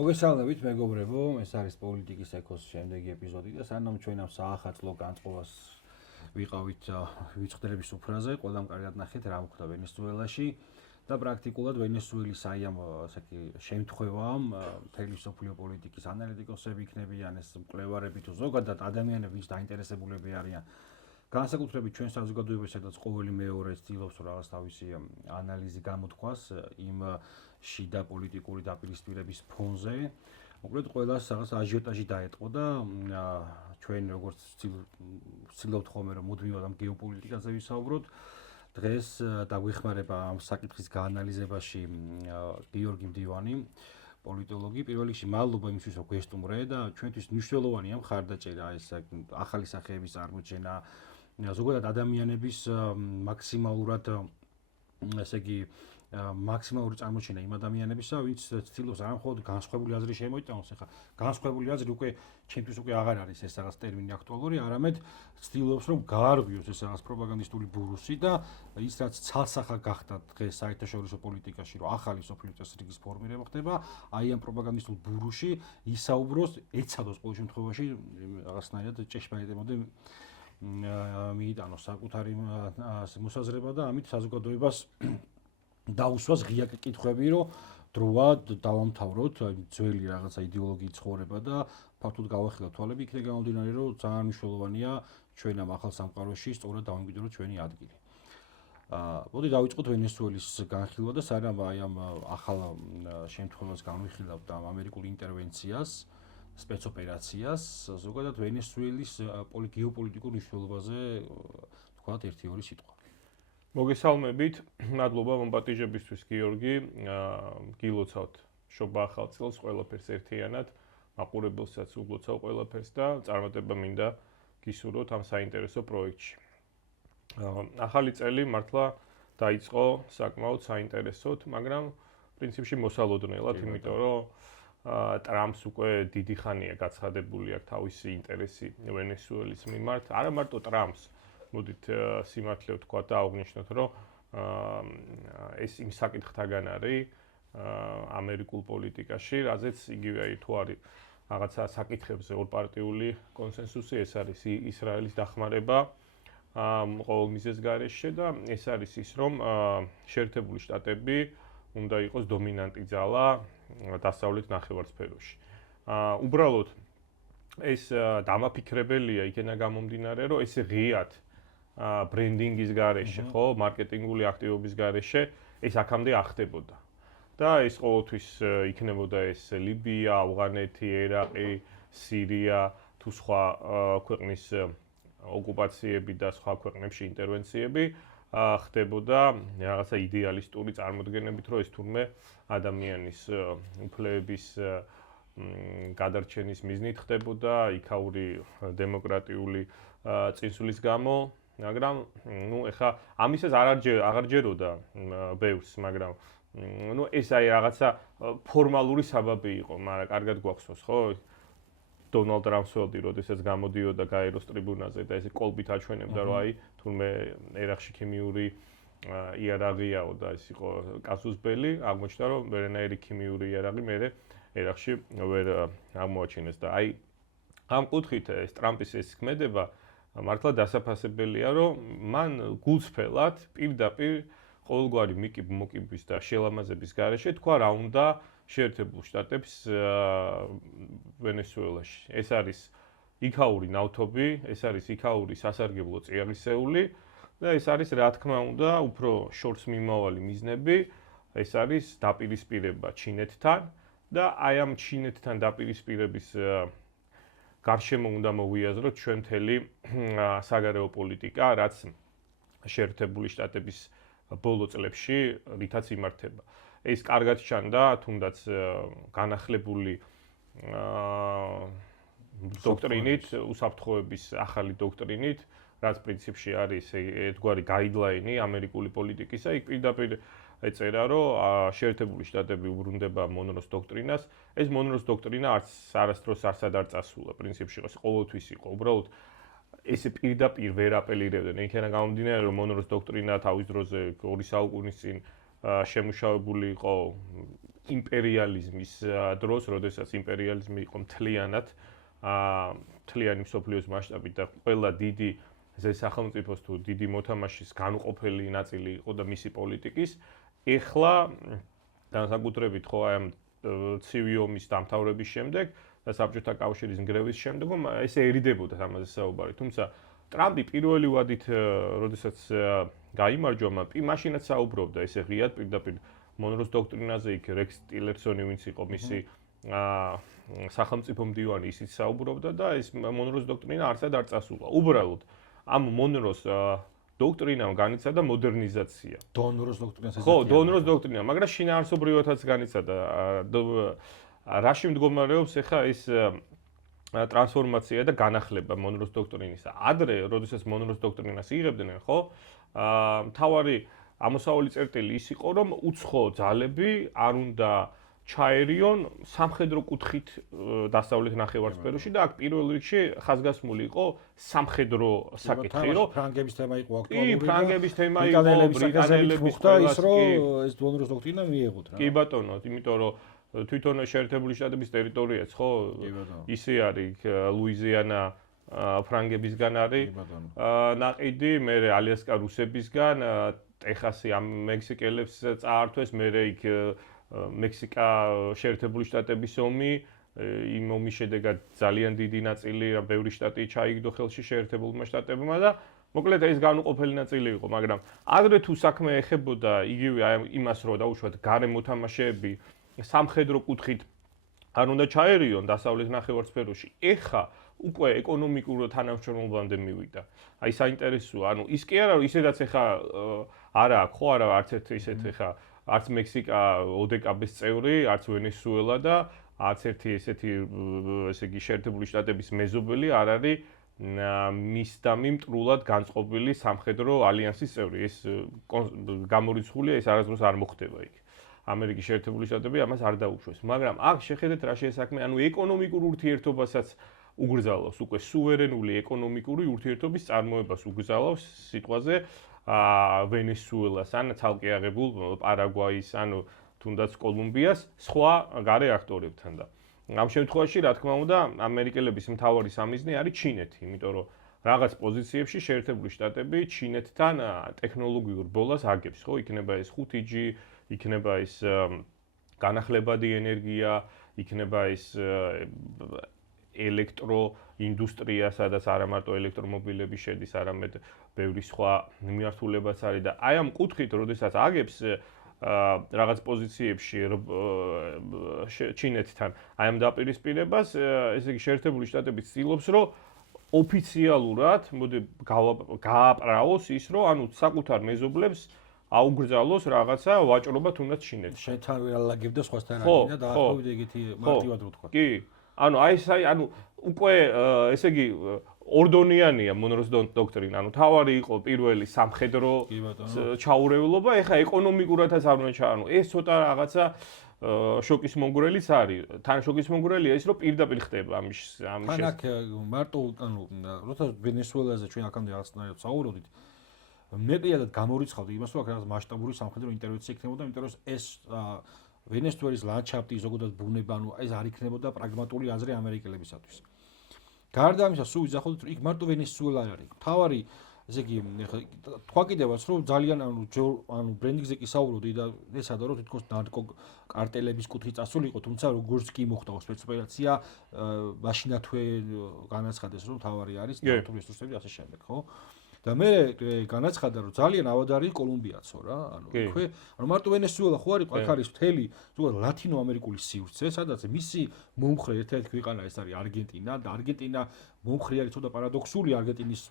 მოგესალმებით მეგობრებო, ეს არის პოლიტიკის ეკოს შემდეგი ეპიზოდი და სანამ ჩვენ ამ საახალწლო განწყობას ვიყავით ვიწყდების უფრაზე, ყველამ კარგად ნახეთ რა მოხდა ვენესუელაში და პრაქტიკულად ვენესუელის აი ამ ასეთი შემთხვევამ მთელი სოფლიო პოლიტიკის ანალიტიკოსები იქნებიან, ეს მკვლევარები თუ ზოგადად ადამიანები, ვინც დაინტერესებულები არიან განსაკუთრებით ჩვენ საზოგადოებაში, სადაც ყოველი მეორე ცდილობს რაღაც თავისი ანალიზი გამოთქვას იმ შიდა პოლიტიკური დაპირისპირების ფონზე. მოკლედ ყველას რაღაც აჟიოტაჟი დაეტყო და ჩვენ როგორც ვცდილობთ ხოლმე რომ მუდმივად ამ გეოპოლიტიკაზე ვისაუბროთ. დღეს დაგვეხმარება ამ საკითხის გაანალიზებაში გიორგი მდივანი, პოლიტოლოგი. პირველ რიგში მადლობა იმისთვის, რომ გვესტუმრე და ჩვენთვის მნიშვნელოვანია მხარდაჭერა ეს ახალი სახეების წარმოჩენა. ზოგადად ადამიანების მაქსიმალურად ესე იგი მაქსიმალური წარმოჩენა იმ ადამიანებისა, ვინც ცდილობს არა მხოლოდ განსხვავებული აზრი შემოიტანოს, ეხლა განსხვავებული აზრი უკვე ჩემთვის უკვე აღარ არის ეს რაღაც ტერმინი აქტუალური, არამედ ცდილობს რომ გაარღვიოს ეს რაღაც პროპაგანდისტული ბურუსი და ის რაც ცალსახა გახდა დღეს საერთაშორისო პოლიტიკაში, რომ ახალი სოფლიო წესრიგის ფორმირება ხდება, აი ამ პროპაგანდისტულ ბურუსში ისაუბროს, ეცადოს ყოველ შემთხვევაში რაღაცნაირად ჭეშმარიტებამდე მიიტანოს საკუთარი მოსაზრება და ამით საზოგადოებას დაუსვას ღია კითხვები, რომ დროა დავამთავროთ ძველი რაღაცა იდეოლოგიის ცხოვრება და ფართოდ გავახილოთ თვალები, იქნება გამომდინარე, რომ ძალიან მნიშვნელოვანია ჩვენ ამ ახალ სამყაროში სწორად დავამკვიდროთ ჩვენი ადგილი. მოდი დავიწყოთ ვენესუელის განხილვა და სანამ აი ამ ახალ შემთხვევას განვიხილავთ ამ ამერიკულ ინტერვენციას, სპეცოპერაციას, ზოგადად ვენესუელის გეოპოლიტიკურ მნიშვნელობაზე თქვათ ერთი-ორი სიტყვა. მოგესალმებით, მადლობა მომპატიჟებისთვის გიორგი, გილოცავთ შობა ახალწელს ყველაფერს ერთიანად, მაყურებელსაც უგლოცავ ყველაფერს და წარმატება მინდა გისურვოთ ამ საინტერესო პროექტში. ახალი წელი მართლა დაიწყო საკმაოდ საინტერესოდ, მაგრამ პრინციპში მოსალოდნელად, იმიტომ რომ ტრამპს უკვე დიდი ხანია გაცხადებული აქვს თავისი ინტერესი ვენესუელის მიმართ, არა მარტო ტრამპს, მოდით სიმართლე ვთქვა და აღვნიშნოთ, რომ ეს იმ საკითხთაგან არის ამერიკულ პოლიტიკაში, რაზეც იგივე აი თუ არის რაღაცა საკითხებზე ორპარტიული კონსენსუსი, ეს არის ისრაელის დახმარება ყოველ მიზეზს გარეშე და ეს არის ის, რომ შეერთებული შტატები უნდა იყოს დომინანტი ძალა დასავლეთ ნახევარსფეროში. უბრალოდ ეს დამაფიქრებელია იქენა გამომდინარე, რომ ეს ღიად ბრენდინგის გარეშე, ხო, მარკეტინგული აქტივობის გარეშე ეს აქამდე ახდებოდა. და ეს ყოველთვის იქნებოდა ეს ლიბია, ავღანეთი, ერაყი, სირია, თუ სხვა ქვეყნის ოკუპაციები და სხვა ქვეყნებში ინტერვენციები ხდებოდა რაღაცა იდეალისტური წარმოდგენებით, რომ ეს თურმე ადამიანის უფლებების გადარჩენის მიზნით ხდებოდა, იქაური დემოკრატიული წინსვლის გამო, მაგრამ ეხა ამისას აღარ ჯეროდა ბევრს, მაგრამ ეს აი რაღაცა ფორმალური საბაბი იყო, მაგრამ კარგად გვახსოვს, ხო? დონალდ ტრამსველდი, როდესაც გამოდიოდა გაეროს ტრიბუნაზე და ესე კოლბით აჩვენებდა, რომ აი თურმე ერაყში ქიმიური იარაღიაო და ეს იყო კასუსბელი, აღმოჩნდა, რომ ვერანაირი ქიმიური იარაღი მე ერაყში ვერ აღმოაჩინეს და აი ამ კუთხით ეს ტრამპის ეს ქმედება მართლა დასაფასებელია, რომ მან გულწრფელად პირდაპირ ყოველგვარი მოკიბვის და შელამაზების გარეშე თქვა რა უნდა შეერთებულ შტატებს ვენესუელაში. ეს არის იქაური ნავთობი, ეს არის იქაური სასარგებლო წიაღისეული და ეს არის რა თქმა უნდა უფრო შორს მიმავალი მიზნები, ეს არის დაპირისპირება ჩინეთთან და აი ამ ჩინეთთან დაპირისპირების გარშემო უნდა მოვიაზროთ ჩვენ მთელი საგარეო პოლიტიკა, რაც შეერთებული შტატების ბოლო წლებში რითაც იმართება. ეს კარგად ჩანდა, თუნდაც განახლებული დოქტრინით, უსაფრთხოების ახალი დოქტრინით, რაც პრინციპში არის ერთგვარი გაიდლაინი ამერიკული პოლიტიკისა, იქ პირდაპირ ეწერა, რომ შეერთებული შტატები უბრუნდება მონროს დოქტრინას. ეს მონროს დოქტრინა არასდროს არსად არ წასულა, პრინციპში ყოველთვის იყო. უბრალოდ ეს პირდაპირ ვერ აპელირებდნენ. იქნება გამომდინარე, რომ მონროს დოქტრინა თავის დროზე 2 საუკუნის წინ შემუშავებული იყო იმპერიალიზმის დროს, როდესაც იმპერიალიზმი იყო მთლიანი მსოფლიოს მასშტაბით და ყველა დიდი სახელმწიფოს თუ დიდი მოთამაშის განუყოფელი ნაწილი იყო და მისი პოლიტიკის, ეხლა განსაკუთრებით ხო აი ამ ცივი ომის დამთავრების შემდეგ და საბჭოთა კავშირის ნგრევის შემდეგ ესე ერიდებოდა ამაზე საუბარი. თუმცა ტრამპი პირველი ვადით, როდესაც გაიმარჯვა, მაშინაც საუბრობდა ესე ღიად პირდაპირ მონროს დოქტრინაზე, იქ რექს ტილერსონი, ვინც იყო მისი სახელმწიფო მდივანი, ისიც საუბრობდა და ეს მონროს დოქტრინა არცად არ წასულა. უბრალოდ ამ მონროს დოქტრინამ განიცადა მოდერნიზაცია. დონროს დოქტრინას ხო, დონროს დოქტრინა, მაგრამ შინაარსობრივადაც განიცადა. რაში მდგომარეობს ახლა ეს ტრანსფორმაცია და განახლება მონროს დოქტრინისა. ადრე, როდესაც მონროს დოქტრინას იღებდნენ, ხო? მთავარი ამოსავალი წერტილი ის იყო, რომ უცხო ძალები არ უნდა ჩაერიონ სამხედრო კუთხით დასავლეთ ნახევარსფეროში და აქ პირველ რიგში ხაზგასმული იყო სამხედრო საკითხი, რომ ფრანგების თემა იყო აქტუალური. კი, ფრანგების თემა იყო, ბრიტანელების ხდა ის, რომ ეს დონროს დოქტრინა მიიღოთ რა. კი ბატონო, იმიტომ რომ თვითონ შეერთებული შტატების ტერიტორიაც ხო ისე არის, ლუიზიანა ფრანგებისგან არის ნაყიდი, მერე ალიასკა რუსებისგან, ტეხასი ამ მექსიკელებს წაართვეს, მერე იქ მექსიკა შეერთებული შტატების ომი, იმ ომის შედეგად ძალიან დიდი ნაწილი, ბევრი შტატი ჩაიგდო ხელში შეერთებულმა შტატებმა და მოკლედ ეს განუყოფელი ნაწილი იყო, მაგრამ ადრე თუ საქმე ეხებოდა იგივე აი იმას, რომ დაუშვათ გარე მოთამაშეები სამხედრო კუთხით არ უნდა ჩაერიონ დასავლეთ ნახევარსფეროში. ეხა უკვე ეკონომიკურ თანამშრომლობამდე მივიდა. აი საინტერესოა, ანუ ის კი არა, რომ ისედაც ეხა არა აქვს, ხო არა, არც ერთ ისეთ ეხა არც მექსიკა ოდეკაბეს წევრი, არც ვენესუელა და არც ერთი ესეთი ესე იგი შეერთებული შტატების მეზობელი არ არის მისდამი მტრულად განწყობილი სამხედრო ალიანსის წევრი. ეს გამორიცხულია, ეს არასდროს არ მოხდება იქ. ამერიკის შეერთებული შტატები ამას არ დაუშვეს. მაგრამ აქ შეხედეთ რა შეესაქმე, ანუ ეკონომიკურ ურთიერთობასაც უგრძალავს, უკვე სუვერენული ეკონომიკური ურთიერთობის წარმოებას უგრძალავს სიტყვაზე ვენესუელას, ან ცალკე აღებულ პარაგვაის, ანუ თუნდაც კოლუმბიას, სხვა გარე აქტორებთან და ამ შემთხვევაში, რა თქმა უნდა, ამერიკელების მთავარი სამიზნე არის ჩინეთი, იმიტომ რომ რაღაც პოზიციებში შეერთებული შტატები ჩინეთთან ტექნოლოგიურ ბოლას აგებს, ხო? იქნება ეს 5G, იქნება ეს განახლებადი ენერგია, იქნება ეს ელექტროინდუსტრია, სადაც არა მარტო ელექტრომობილები შედის, არამედ ბევრი სხვა მიმართულებაც არის და აი ამ კუთხით, როდესაც აგებს რაღაც პოზიციებში ჩინეთთან, აი ამ დაპირისპირებას, ესე იგი შეერთებული შტატები ცდილობს, რომ ოფიციალურად, მოდი გააყრაოს ის, რომ ანუ საკუთარ მეზობლებს აუგრძალოს რაღაცა ვაჭრობა თუნდაც ჩინეთში. შეთან ვერ ალაგებდა სხვასთან რაკი და დაახლოებით ეგეთი მარტივად რო თქვა. კი. ანუ აი ეს ანუ უკვე ესე იგი ორდონიანია მონროს დოქტრინა, ანუ თავარი იყო პირველი სამხედრო ჩაურევლობა, ეხა ეკონომიკურადაც არ უნდა ჩაანო. ეს ცოტა რაღაცა შოკის მონგრელიც არის. თან შოკის მონგრელია ის, რომ პირდაპირ ხდება ამის თან აქ მარტო ანუ როცა ვენესუელაზე ჩვენ აქამდე რაღაცნაირად საუბრობდით, მეტიადად გამორიცხავდი იმას, რომ აქ რაღაც მასშტაბური სამხედრო ინტერვენცია იქნებოდა, იმიტომ რომ ეს ვენესუელის ლანდშაფტი, ზოგადად ბუნება, ანუ ეს არ იქნებოდა პრაგმატული აზრი ამერიკელებისათვის. გარდა ამისა, სულ ვიზახავთ, რომ იქ მარტო ვენესუელა არის. თავარი, ესე იგი, თქვა კიდევაც, რომ ძალიან ანუ ბრენდინგზე კი საუბრობდი და ესადა, რომ თითქოს ნარკო კარტელების კუთხით წასულიყო, თუმცა როგორც კი მოხდა სპეცოპერაცია, მაშინათვე განაცხადეს, რომ თავარი არის ნავთობის რესურსები ასე შემდეგ, ხო? და მე განაცხადა, რომ ძალიან ავადარი კოლუმბიაცო რა, ანუ იქვე, ანუ მარტო ვენესუელა ხო არის, აქ არის მთელი, ზოგადად ლათინო ამერიკული სივრცე, სადაც მისი მომხრე ერთ-ერთი ქვეყანა ეს არის არგენტინა და არგენტინა მომხრე არის ცოტა პარადოქსული არგენტინის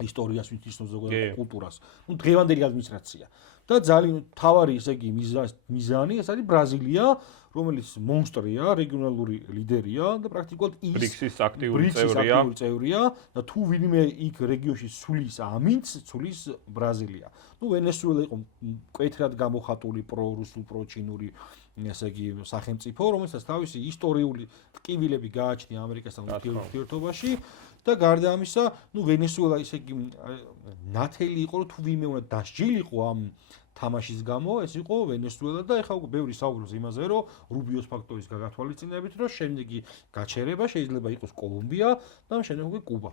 ისტორიას ვიცნობ ზოგადად კულტურას. ნუ დღევანდელი ადმინისტრაცია. და ძალიან მთავარი ესე იგი მიზანი ეს არის ბრაზილია, რომელიც მონსტრია, რეგიონალური ლიდერია და პრაქტიკულად ის ბრიქსის აქტიური წევრია და თუ ვინმე იქ რეგიონში სულის ამინც, სულის ბრაზილია. ნუ ვენესუელა იყო მკვეთრად გამოხატული პრო-რუსულ, პრო-ჩინური ესე იგი სახელმწიფო, რომელსაც თავისი ისტორიული ტკივილები გააჩნია ამერიკასთან ურთიერთობაში და გარდა ამისა, ვენესუელა ისე იგი ნათელი იყო, რომ თუ ვინმე უნდა დასჯილიყო ამ თამაშის გამო, ეს იყო ვენესუელა და ეხლა უკვე ბევრი საუბრობს იმაზე, რომ რუბიოს ფაქტორის გაგათვალისწინებით, რომ შემდეგი გაჩერება შეიძლება იყოს კოლუმბია და შემდეგ უკვე კუბა.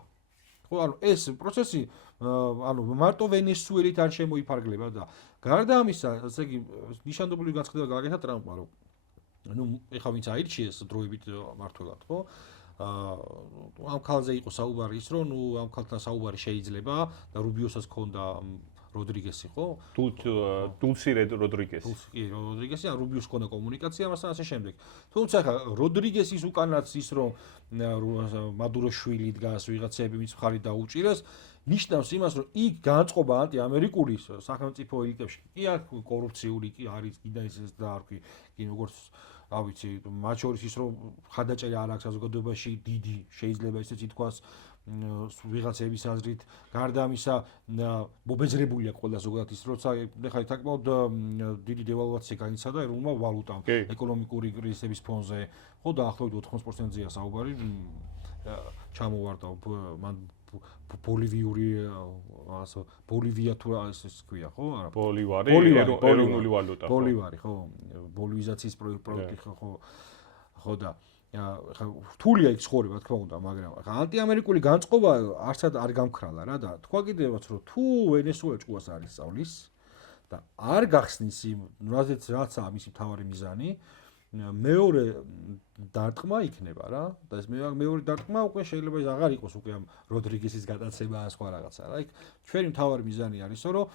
ხო, ანუ ეს პროცესი მარტო ვენესუელით არ შემოიფარგლება და გარდა ამისა, ესე იგი ნიშანდობლივი განცხადება გააკეთა ტრამპმა, რომ ეხლა ვინც აირჩიეს დროებით მართლად, ხო? ამ ქალზე იყო საუბარი ის, რომ ამ ქალთან საუბარი შეიძლება და რუბიოსაც ჰქონდა როდრიგესი, ხო? დულცი როდრიგესი. კი, როდრიგესი, ან რუბიოს ჰქონდა კომუნიკაცია მასთან ასე შემდეგ. თუმცა ახლა როდრიგესის უკანაც ის, რომ მადუროშვილი დგას, ვიღაცები მის მხარი დაუჭირეს, ნიშნავს იმას, რომ იქ განწყობა ანტიამერიკული სახელმწიფო ელიტებში კი აქ კორუფციული კი არის კიდე ეს და არ ვქი, კი როგორც რა ვიცი, მათ შორის ის რომ ხადაჭერა არ აქვს საზოგადოებაში დიდი, შეიძლება ისეც ითქვას ვიღაცების აზრით, გარდა ამისა მობეზრებულია ყველა ზოგადად ის როცა ეხლა საკმაოდ დიდი დევალვაცია განიცადა ეროვნულმა ვალუტამ ეკონომიკური კრიზისების ფონზე, ხო დაახლოებით 80%-ზეა საუბარი ჩამოვარდა მან ბოლივიური ბოლივია თუ ეს ქვია, ხო? არა. ბოლივარი ეროვნული ვალუტა. ბოლივარი, ხო? ბოლივიზაციის პროექტი ხო და ხა რთულია იქ ცხოვრება, თქმა უნდა, მაგრამ ხა ანტიამერიკული განწყობა არცად არ გამქრალა რა და თქვა კიდევაც რომ თუ ვენესუელა ჭუას არ ისწავლის და არ გახსნის იმ რაცაა მისი მთავარი მიზანი, მეორე დარტყმა იქნება რა და ეს მეორე დარტყმა უკვე შეიძლება ის აღარ იყოს უკვე ამ როდრიგესის გადაცემა ან სხვა რაღაცა რა. იქ ჩვენი მთავარი მიზანი არის რომ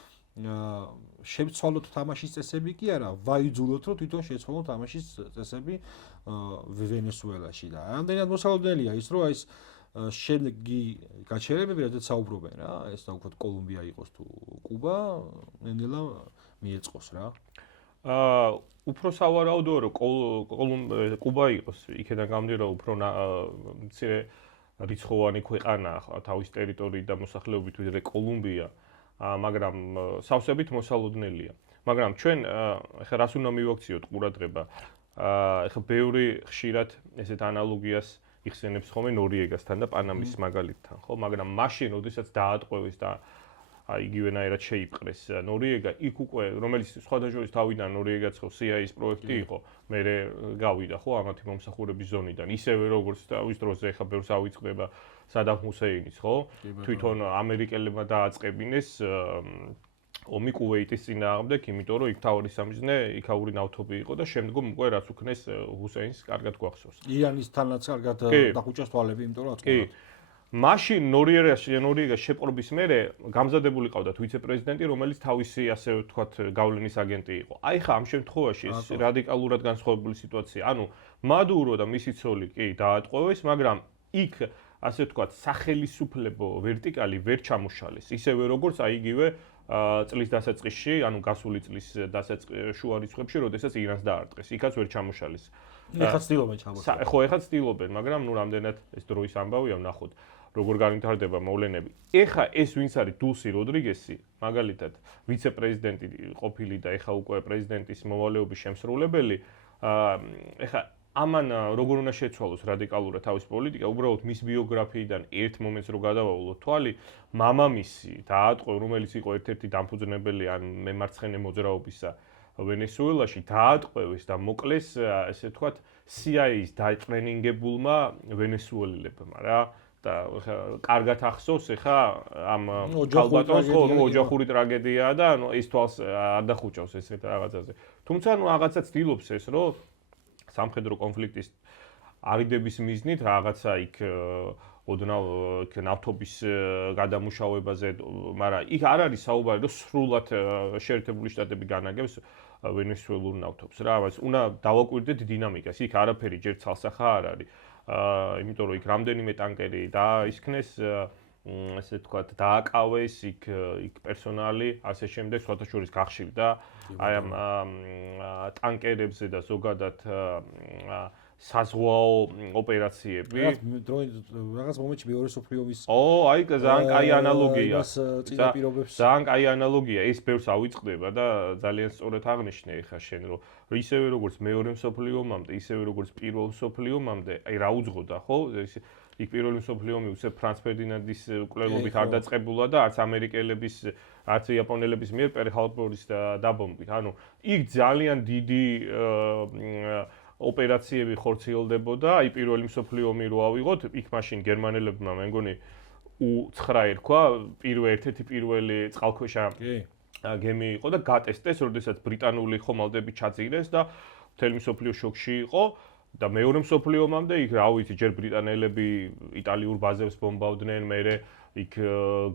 შევცვალოთ თამაშის წესები კი არა, ვაიძულოთ რომ თვითონ შეცვალოთ თამაშის წესები ვენესუელაში და ამდენად მოსალოდნელია ის რომ ეს შემდეგი გაჩერებები რაც საუბრობენ რა, ეს და უფრო კოლუმბია იყოს თუ კუბა, ნელა მიეწყოს რა. უფრო სავარაუდოა რომ კუბა იყოს, იქიდან გამომდინარე რომ უფრო მცირე რიცხოვანი ქვეყანა თავის ტერიტორიით და მოსახლეობით ვიდრე კოლუმბია, მაგრამ სავსებით მოსალოდნელია. მაგრამ ჩვენ ახლა რას უნდა მივაქციოთ ყურადღება? ახლა ბევრი ხშირად ესეთ ანალოგიას იხსენებს ხოლმე ნორიეგასთან და პანამის მაგალითთან, ხო? მაგრამ მაშინ, როდესაც დაატყვევეს და იგივენაირად შეიპყრეს ნორიეგა, იქ უკვე რომელიც სხვადასხვა თავიდან ნორიეგაც ხო CIA-ის პროექტი იყო, მე გავიდა ხო ამათი მომსახურების ზონიდან, ისევე როგორც თავის დროზე ახლა ბევრს ავიწყდება სადამ ჰუსეინის, ხო? თვითონ ამერიკელებმა დააწყებინეს ომი კუვეიტის წინააღმდეგ, იმიტომ რომ იქ თავი სამიზნე იქაური ნავთობი იყო და შემდგომ უკვე რაც უქნეს ჰუსეინს კარგად გვახსოვს. ირანისთანაც კარგად დახუჭეს თვალები, იმიტომ რომ კი. მაშინ ნორიეგას შეპყრობის მერე გამზადებული ყავდათ ვიცე-პრეზიდენტი, რომელიც თავისი ასე ვთქვათ გავლენის აგენტი იყო. აი ხა ამ შემთხვევაში ეს რადიკალურად განსხვავებული სიტუაცია. ანუ მადურო და მისი ცოლი კი დაატყვევეს, მაგრამ იქ ასე ვთქვათ სახელისუფლებო ვერტიკალი ვერ ჩამოშალეს. ისევე როგორც აი იგივე წლის დასაწყისში, ანუ გასული წლის შუა რიცხვებში, როდესაც ირანს დაარტყეს, იქაც ვერ ჩამოშალეს. ეხლა ცდილობენ ჩამოშალეს. ხო, ეხლა ცდილობენ, მაგრამ ნუ რამდენად ეს დროის ამბავია, ვნახოთ. როგორ განვითარდება მოვლენები. ეხა ეს ვინც არის დულსი როდრიგესი, მაგალითად, ვიცე-პრეზიდენტი ყოფილი და ეხა უკვე პრეზიდენტის მოვალეობის შემსრულებელი, ეხა ამან როგორ უნდა შეცვალოს რადიკალურად თავის პოლიტიკა, უბრალოდ მის ბიოგრაფიიდან ერთ მომენტს რო გადავავლოთ თვალი, მამამისი დაატყვევ, რომელიც იყო ერთ-ერთი დამფუძნებელი ან მემარცხენე მოძრაობისა ვენესუელაში, დაატყვევეს და მოკლეს, ესე ვთქვათ, CIA-ის დატრენინგებულმა ვენესუელებმა რა. და კარგად ახსოვს ეხა ამ კალბატონს ხო ოჯახური ტრაგედიაა და ანუ ის თვალს არ დახუჭავს ესეთ რაღაცაზე. თუმცა ანუ რაღაცა ცდილობს ეს რომ სამხედრო კონფლიქტის არიდების მიზნით რაღაცა იქ ოდნავ ნავთობის გადამუშავებაზე, მაგრამ იქ არ არის საუბარი რომ სრულად შეერთებული შტატები განაგებს ვენესუელურ ნავთობს რა, მას უნდა დავაკვირდეთ დინამიკას. იქ არაფერი ჯერ ცალსახა არ არის. იმიტომ რომ იქ რამდენიმე ტანკერი დაისქნეს, ესე ვთქვათ, დააკავეს იქ პერსონალი, ასე შემდეგ, სხვათა შორის გახშირდა აი ამ ტანკერებზე და ზოგადად საზღვაო ოპერაციები. რაღაც მომენტში მეორე მსოფლიო ომის აი ძალიან კაი ანალოგია. წინაპირობებს. ძალიან კაი ანალოგია. ეს ბევრს ავიწყდება და ძალიან სწორად აღნიშნე ეხა შენ რომ ისევე როგორც მეორე მსოფლიო ომამდე, ისევე როგორც პირველ მსოფლიო ომამდე, აი რა უძღოდა, ხო? იქ პირველი მსოფლიო ომი უცებ ფრანც ფერდინანდის მკვლელობით არ დაწყებულა და არც ამერიკელების, არც იაპონელების მიერ პერლ-ჰარბორის დაბომბვით. ანუ იქ ძალიან დიდი ოპერაციები ხორციელდებოდა, აი პირველი მსოფლიო ომი რო ავიღოთ, იქ მაშინ გერმანელებმა მე მგონი U9 ერქვა, ერთ-ერთი პირველი წყალქვეშა გემი იყო და გატესტეს, როდესაც ბრიტანული ხომალდები ჩაძირეს და მთელი მსოფლიო შოკში იყო და მეორე მსოფლიო ომამდე იქ რა ვიცი, ჯერ ბრიტანელები იტალიურ ბაზებს ბომბავდნენ, მერე იქ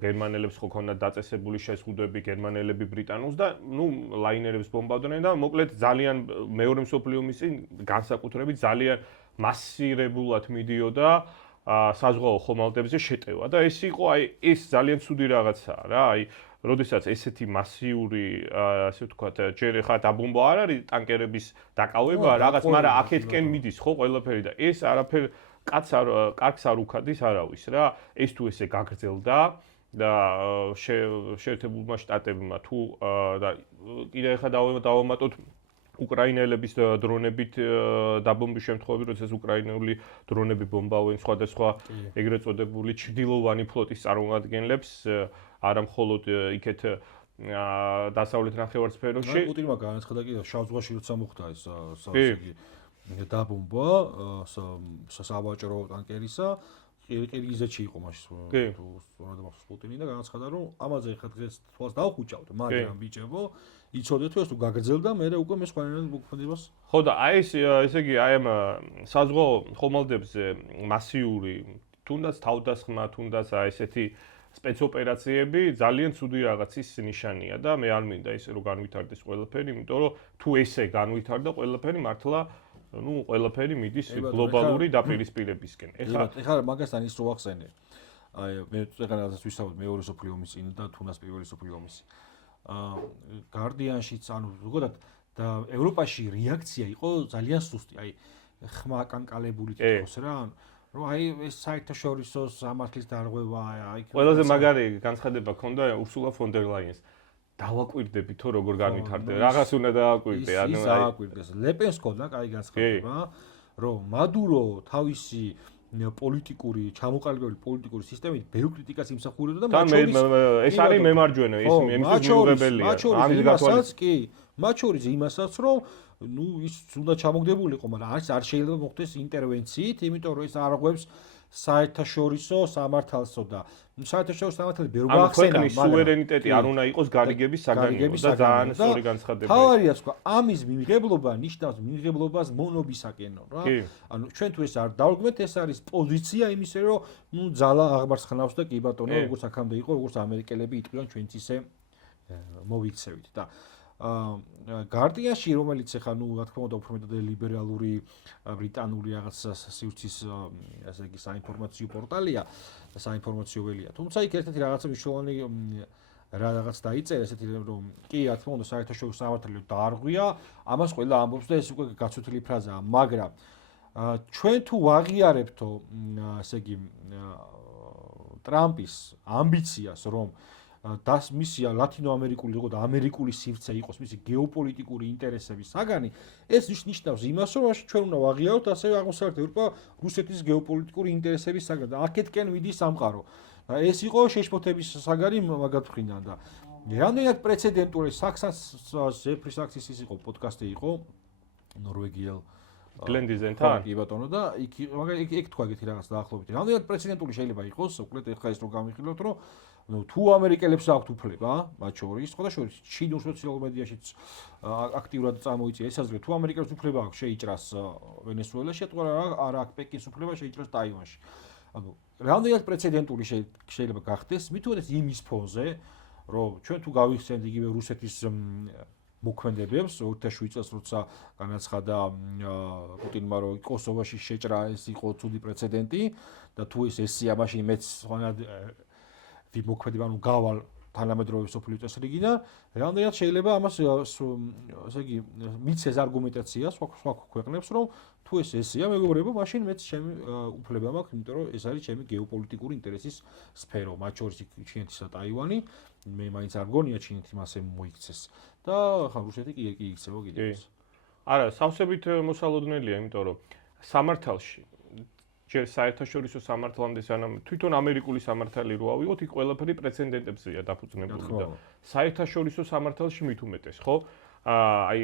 გერმანელებს ხო ქონდათ დაწესებული შეზღუდვები გერმანელები ბრიტანულს და ნუ ლაინერებს ბომბავდნენ და მოკლედ ძალიან მეორე მსოფლიო ომის წინ განსაკუთრებით ძალიან მასირებულად მიდიოდა საზღვაო ხომალდებზე შეტევა და ეს იყო აი ეს ძალიან ცუდი რაღაცაა რა აი როდესაც ესეთი მასიური ასე ვთქვათ ჯერ ხა დაბომბვა არ არის ტანკერების დაკავება რაღაც მაგრამ აქეთკენ მიდის ხო ყველაფერი და ეს არაფერ კარგს არ უქადის არავის რა ეს თუ ესე გაგრძელდა და შეერთებულმა შტატებმა თუ და კიდე ხა დავამატოთ უკრაინელების დრონებით დაბომბვის შემთხვევები, როდესაც უკრაინული დრონები ბომბავენ სხვადასხვა ეგრეთ წოდებული ჩრდილოვანი ფლოტის წარმომადგენლებს, არა მხოლოდ იქეთ დასავლეთ ნახევარსფეროში. პუტინმა განაცხადა კიდე შავ ზღვაში როცა მოხდა ეს საერთო დაბომბვა სავაჭრო ტანკერისა, ყირგიზეთში იყო მაშინ თუ სწორად მახსოვს პუტინი და განაცხადა რომ ამაზე ხა დღეს თვალს დავხუჭავთ, მაგრამ ბიჭებო იცოდეთ თუ გაგრძელდა მე უკვე მე სხვანაირად მოქმედებას ხო და აი ესე იგი აი ამ საზღვაო ხომალდებზე მასიური თუნდაც თავდასხმა თუნდაც აი ესეთი სპეცოპერაციები ძალიან ცუდი რაღაცის ნიშანია და მე არ მინდა ისე რომ განვითარდეს ყველაფერი იმიტომ რომ თუ ესე განვითარდა ყველაფერი მართლა ნუ ყველაფერი მიდის გლობალური დაპირისპირებისკენ ეხლა მაგასთან ის რო ახსენე აი მე ეხლა რაღაცას ვისაუბრებ მეორე სოფლიო ომის წინ და თუნდაც პირველი სოფლიო ომის გარდიანშიც ანუ ზოგადად და ევროპაში რეაქცია იყო ძალიან სუსტი აი ხმა კანკალებული თქოს რა რომ აი ეს საერთაშორისო სამართლის დარღვევა აი ყველაზე მაგარი განცხადება ჰქონდა ურსულა ფონ დერ ლაიენს დავაკვირდები თუ როგორ განვითარდება რაღაც უნდა დავაკვირდე ანუ ის დავაკვირდეს ლეპენს ჰქონდა კაი განცხადება რომ მადურო თავისი პოლიტიკური ჩამოყალიბებული პოლიტიკური სისტემით ბევრ კრიტიკას იმსახურებდა და ეს არის მემარჯვენე ის მიუღებელია ამის გათვალისწინებით კი მათ შორის იმასაც რომ ნუ ის უნდა ჩამოგდებულიყო მაგრამ არ შეიძლება მოხდეს ინტერვენციით იმიტომ რომ ეს არღვევს საერთაშორისო სამართალსო და საერთაშორისო სამართალი ბევრ გახსენა მაგრამ სუვერენიტეტი არ უნდა იყოს გარიგების საგანიო და ძალიან სწორი განცხადებაა თავარია თქვა ამის მიმღებლობა ნიშნავს მიმღებლობას მონობისაკენო რა ანუ ჩვენ თუ ეს არ დავგმეთ ეს არის პოზიცია იმისა რომ ნუ ძალა აღმარს ხნავს და კი ბატონო როგორც აქამდე იყო როგორც ამერიკელები იტყვიან ჩვენც ისე მოვიქცევით და გარდიანში რომელიც ახლა ნუ რა თქმა უნდა უფრო მეტად ლიბერალური ბრიტანული რაღაც სივრცის ასე იგი საინფორმაციო პორტალია და საინფორმაციო ველია თუმცა იქ ერთ-ერთი რაღაცა მნიშვნელოვანი რაღაც დაიწერა ესეთი რომ კი რა თქმა უნდა საერთაშორისო სამართალი დაარღვია ამას ყველა ამბობს და ეს უკვე გაცვეთილი ფრაზაა მაგრამ ჩვენ თუ ვაღიარებთო ასე იგი ტრამპის ამბიციას რომ das მისია ლათინოამერიკული როგორ და ამერიკული სივრცე იყოს მისი გეოპოლიტიკური ინტერესების საგანი ეს ნიშნავს იმას რომ ჩვენ უნდა ვაღიაროთ ასევე აღმოსავლეთ ევროპა რუსეთის გეოპოლიტიკური ინტერესების საგანი და აქეთკენ მიდის სამყარო ეს იყო შეშფოთების საგანი მაგათ ვხინან და რამდენად პრეცედენტული საქსას ზეფრის აქციის ის იყო პოდკასტი იყო ნორვეგიელ გლენდიზენთან კი ბატონო და იქ თქვა ეგეთი რაღაც დაახლოებით რამდენად პრეცედენტული შეიძლება იყოს უკლედ ეხლა ეს რო გამიხილოთ რომ ну თუ ამერიკელებს აქვთ უფლება მათ შორის სხვა შორის ჩინურ სოციალურ მედიაშიც აქტიურად წამოიწია ესაზრე თუ ამერიკელებს უფლება აქვს შეიჭრას ვენესუელაში თუ არა აქვს პეკინს უფლება შეიჭრას ტაივანში ანუ რამდენად პრეცედენტული შეიძლება გახდეს მით უმეტეს იმის ფონზე რომ ჩვენ თუ გავიხსენთ იგივე რუსეთის მოქმედებებს 2007 წელს როცა განაცხადა პუტინმა რომ კოსოვოში შეჭრა ეს იყო ცუდი პრეცედენტი და თუ ესეა მაშინ მეც სხვანაირად მოქმედება ანუ გავალ თანამედროვე სოფლიო წესრიგიდან რამდენად შეიძლება ამას ასე იგი მიცეს არგუმენტაცია სხვა ქვეყნებს რომ თუ ესეა მეგობრებო მაშინ მეც ჩემი უფლება მაქვს იმიტომ რომ ეს არის ჩემი გეოპოლიტიკური ინტერესის სფერო მათ შორის ჩინეთის და ტაივანი მე მაინც არ გონია ჩინეთი მასე მოიქცეს და ხა რუსეთი კი იქცევა კიდევ არა სავსებით მოსალოდნელია იმიტომ რომ სამართალში ჯერ საერთაშორისო სამართლამდე სანამ თვითონ ამერიკული სამართალი რო ავიღოთ, იქ ყველაფერი პრეცედენტებზეა დაფუძნებული და საერთაშორისო სამართალში მით უმეტეს, ხო? აი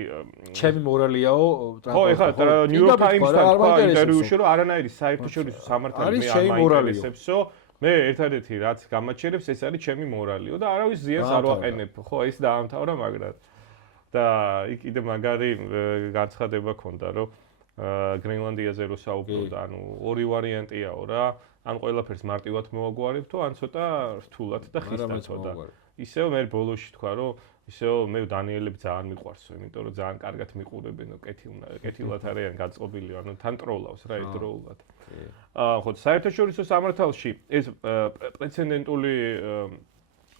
ჩემი მორალიაო ხო, ეხლა ნიუ-იორკ ტაიმსთან თქვა ინტერვიუში, რომ არანაირი საერთაშორისო სამართალი მე არ მაინტერესებსო, მე ერთადერთი რაც გამაჩერებს, ეს არის ჩემი მორალიო და არავის ზიანს არ ვაყენებ, ხო, ეს დაამთავრა მაგრამ და იქ კიდე მაგარი განცხადება ქონდა, რომ გრენლანდიაზე რო საუბრობდა, ანუ ორი ვარიანტიაო რა, ან ყველაფერს მარტივად მოვაგვარებთო, ან ცოტა რთულად და ხისტათო და ისევ მე ბოლოში თქვა, რომ ისევ მე დანიელები ძალიან მიყვარსო, იმიტომ რომ ძალიან კარგად მიყურებენ, კეთილად არიან გაწყობილი, ანუ თან ტროლავს რა ერთდროულად. ხო, საერთაშორისო სამართალში ეს პრეცედენტული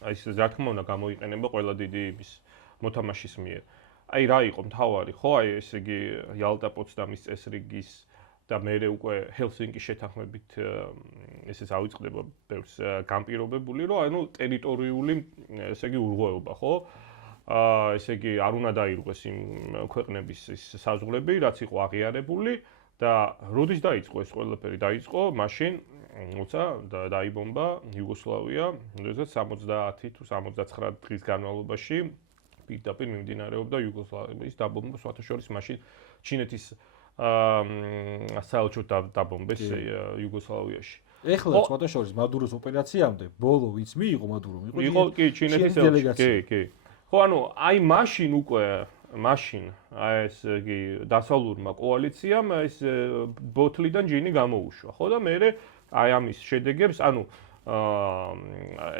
აი ეს რა თქმა უნდა გამოიყენება ყველა დიდი იმის მოთამაშის მიერ. აი რა იყო მთავარი, ხო, აი ესე იგი იალტა პოცდამის წესრიგის და მერე უკვე ჰელსინკის შეთანხმებით ესეც ავიწყდება ბევრს განპირობებული, რომ ანუ ტერიტორიული ესე იგი ურღვეობა, ხო? ესე იგი არ უნდა დაირღვეს იმ ქვეყნების ის საზღვრები, რაც იყო აღიარებული და როდის დაიწყო ეს ყველაფერი? დაიწყო მაშინ, როცა დაიბომბა იუგოსლავია, როდესაც 70 თუ 79 დღის განმავლობაში პირდაპირ მიმდინარეობდა იუგოსლავიის დაბომბვა, სხვათა შორის მაშინ ჩინეთის საელჩო დაბომბეს იუგოსლავიაში. ეხლა სხვათა შორის მადუროს ოპერაციამდე ბოლო ვინც მიიღო მადურო იყო კი ჩინეთის დელეგაცია. კი. ხო, ანუ აი მაშინ უკვე აი ეს იგი დასავლურმა კოალიციამ ეს ბოთლიდან ჯინი გამოუშვა, ხო და მე აი ამის შედეგებს, ანუ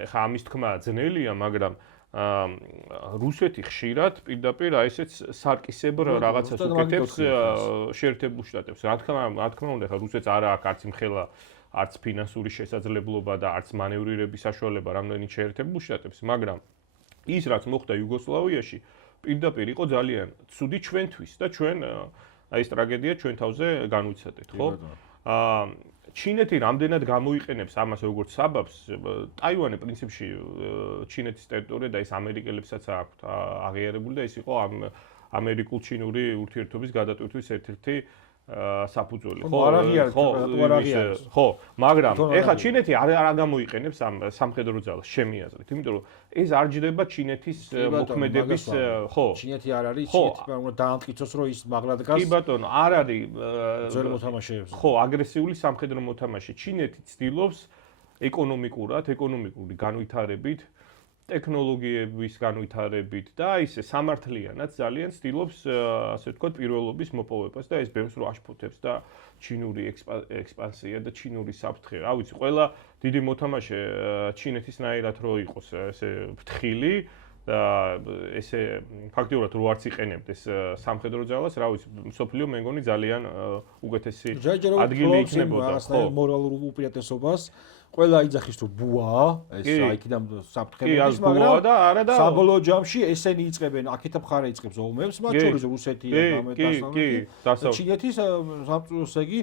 ხა ამის თქმა ძნელია, მაგრამ რუსეთი ხშირად პირდაპირ აი ესეც სარკისებრ რაღაცას უკეთებს შეერთებულ შტატებს. რა თქმა უნდა, ხა რუსეთს არ აქვს არც მხელა, არც ფინანსური შესაძლებლობა და არც მანევრირების საშუალება რამდენი შეერთებულ შტატებს, მაგრამ ის რაც მოხდა იუგოსლავიაში პირდაპირ იყო ძალიან ცუდი ჩვენთვის და ჩვენ აი ეს ტრაგედია ჩვენ თავზე განვიცადეთ, ხო? ჩინეთი რამდენად გამოიყენებს ამას როგორც საბაბს, ტაივანი პრინციპში ჩინეთის ტერიტორია და ეს ამერიკელებსაც აქვთ აღიარებული და ეს იყო ამერიკულ-ჩინური ურთიერთობის გადატვირთვის ერთ-ერთი საფუძველი, ხო, მაგრამ ეხლა ჩინეთი არ გამოიყენებს ამ სამხედრო ძალას ჩემი აზრით, იმიტომ რომ ეს არ ჯდება ჩინეთის მოქმედების, ხო, ჩინეთი არ არის, ჩინეთი უნდა დაამტკიცოს, რომ ის მაღლა დგას. კი ბატონო, არ არის ძველი მოთამაშეებზე. ხო, აგრესიული სამხედრო მოთამაშე. ჩინეთი ცდილობს ეკონომიკური განვითარებით, ტექნოლოგიების განვითარებით და ისე სამართლიანად ძალიან ცდილობს ასე ვთქვათ პირველობის მოპოვებას და ეს ბევრს რო აშფოთებს და ჩინური ექსპანსია და ჩინური საფრთხე. რა ვიცი, ყველა დიდი მოთამაშე ჩინეთისნაირად რო იყოს ესე ფრთხილი და ესე ფაქტიურად რო არც იყენებდეს სამხედრო ძალას, რა ვიცი, მსოფლიო მე მგონი ძალიან უკეთესი ადგილი იქნებოდა, ხო, მორალურ უპირატესობას ყველა იძახის რომ ბუაა, ეს აიქიდან საფრთხეების, მაგრამ საბოლოო ჯამში ესენი იწყებენ, აქეთ მხარე იწყებს ომებს, მათ შორის რუსეთი და ჩინეთის სამწუხაროდ იგი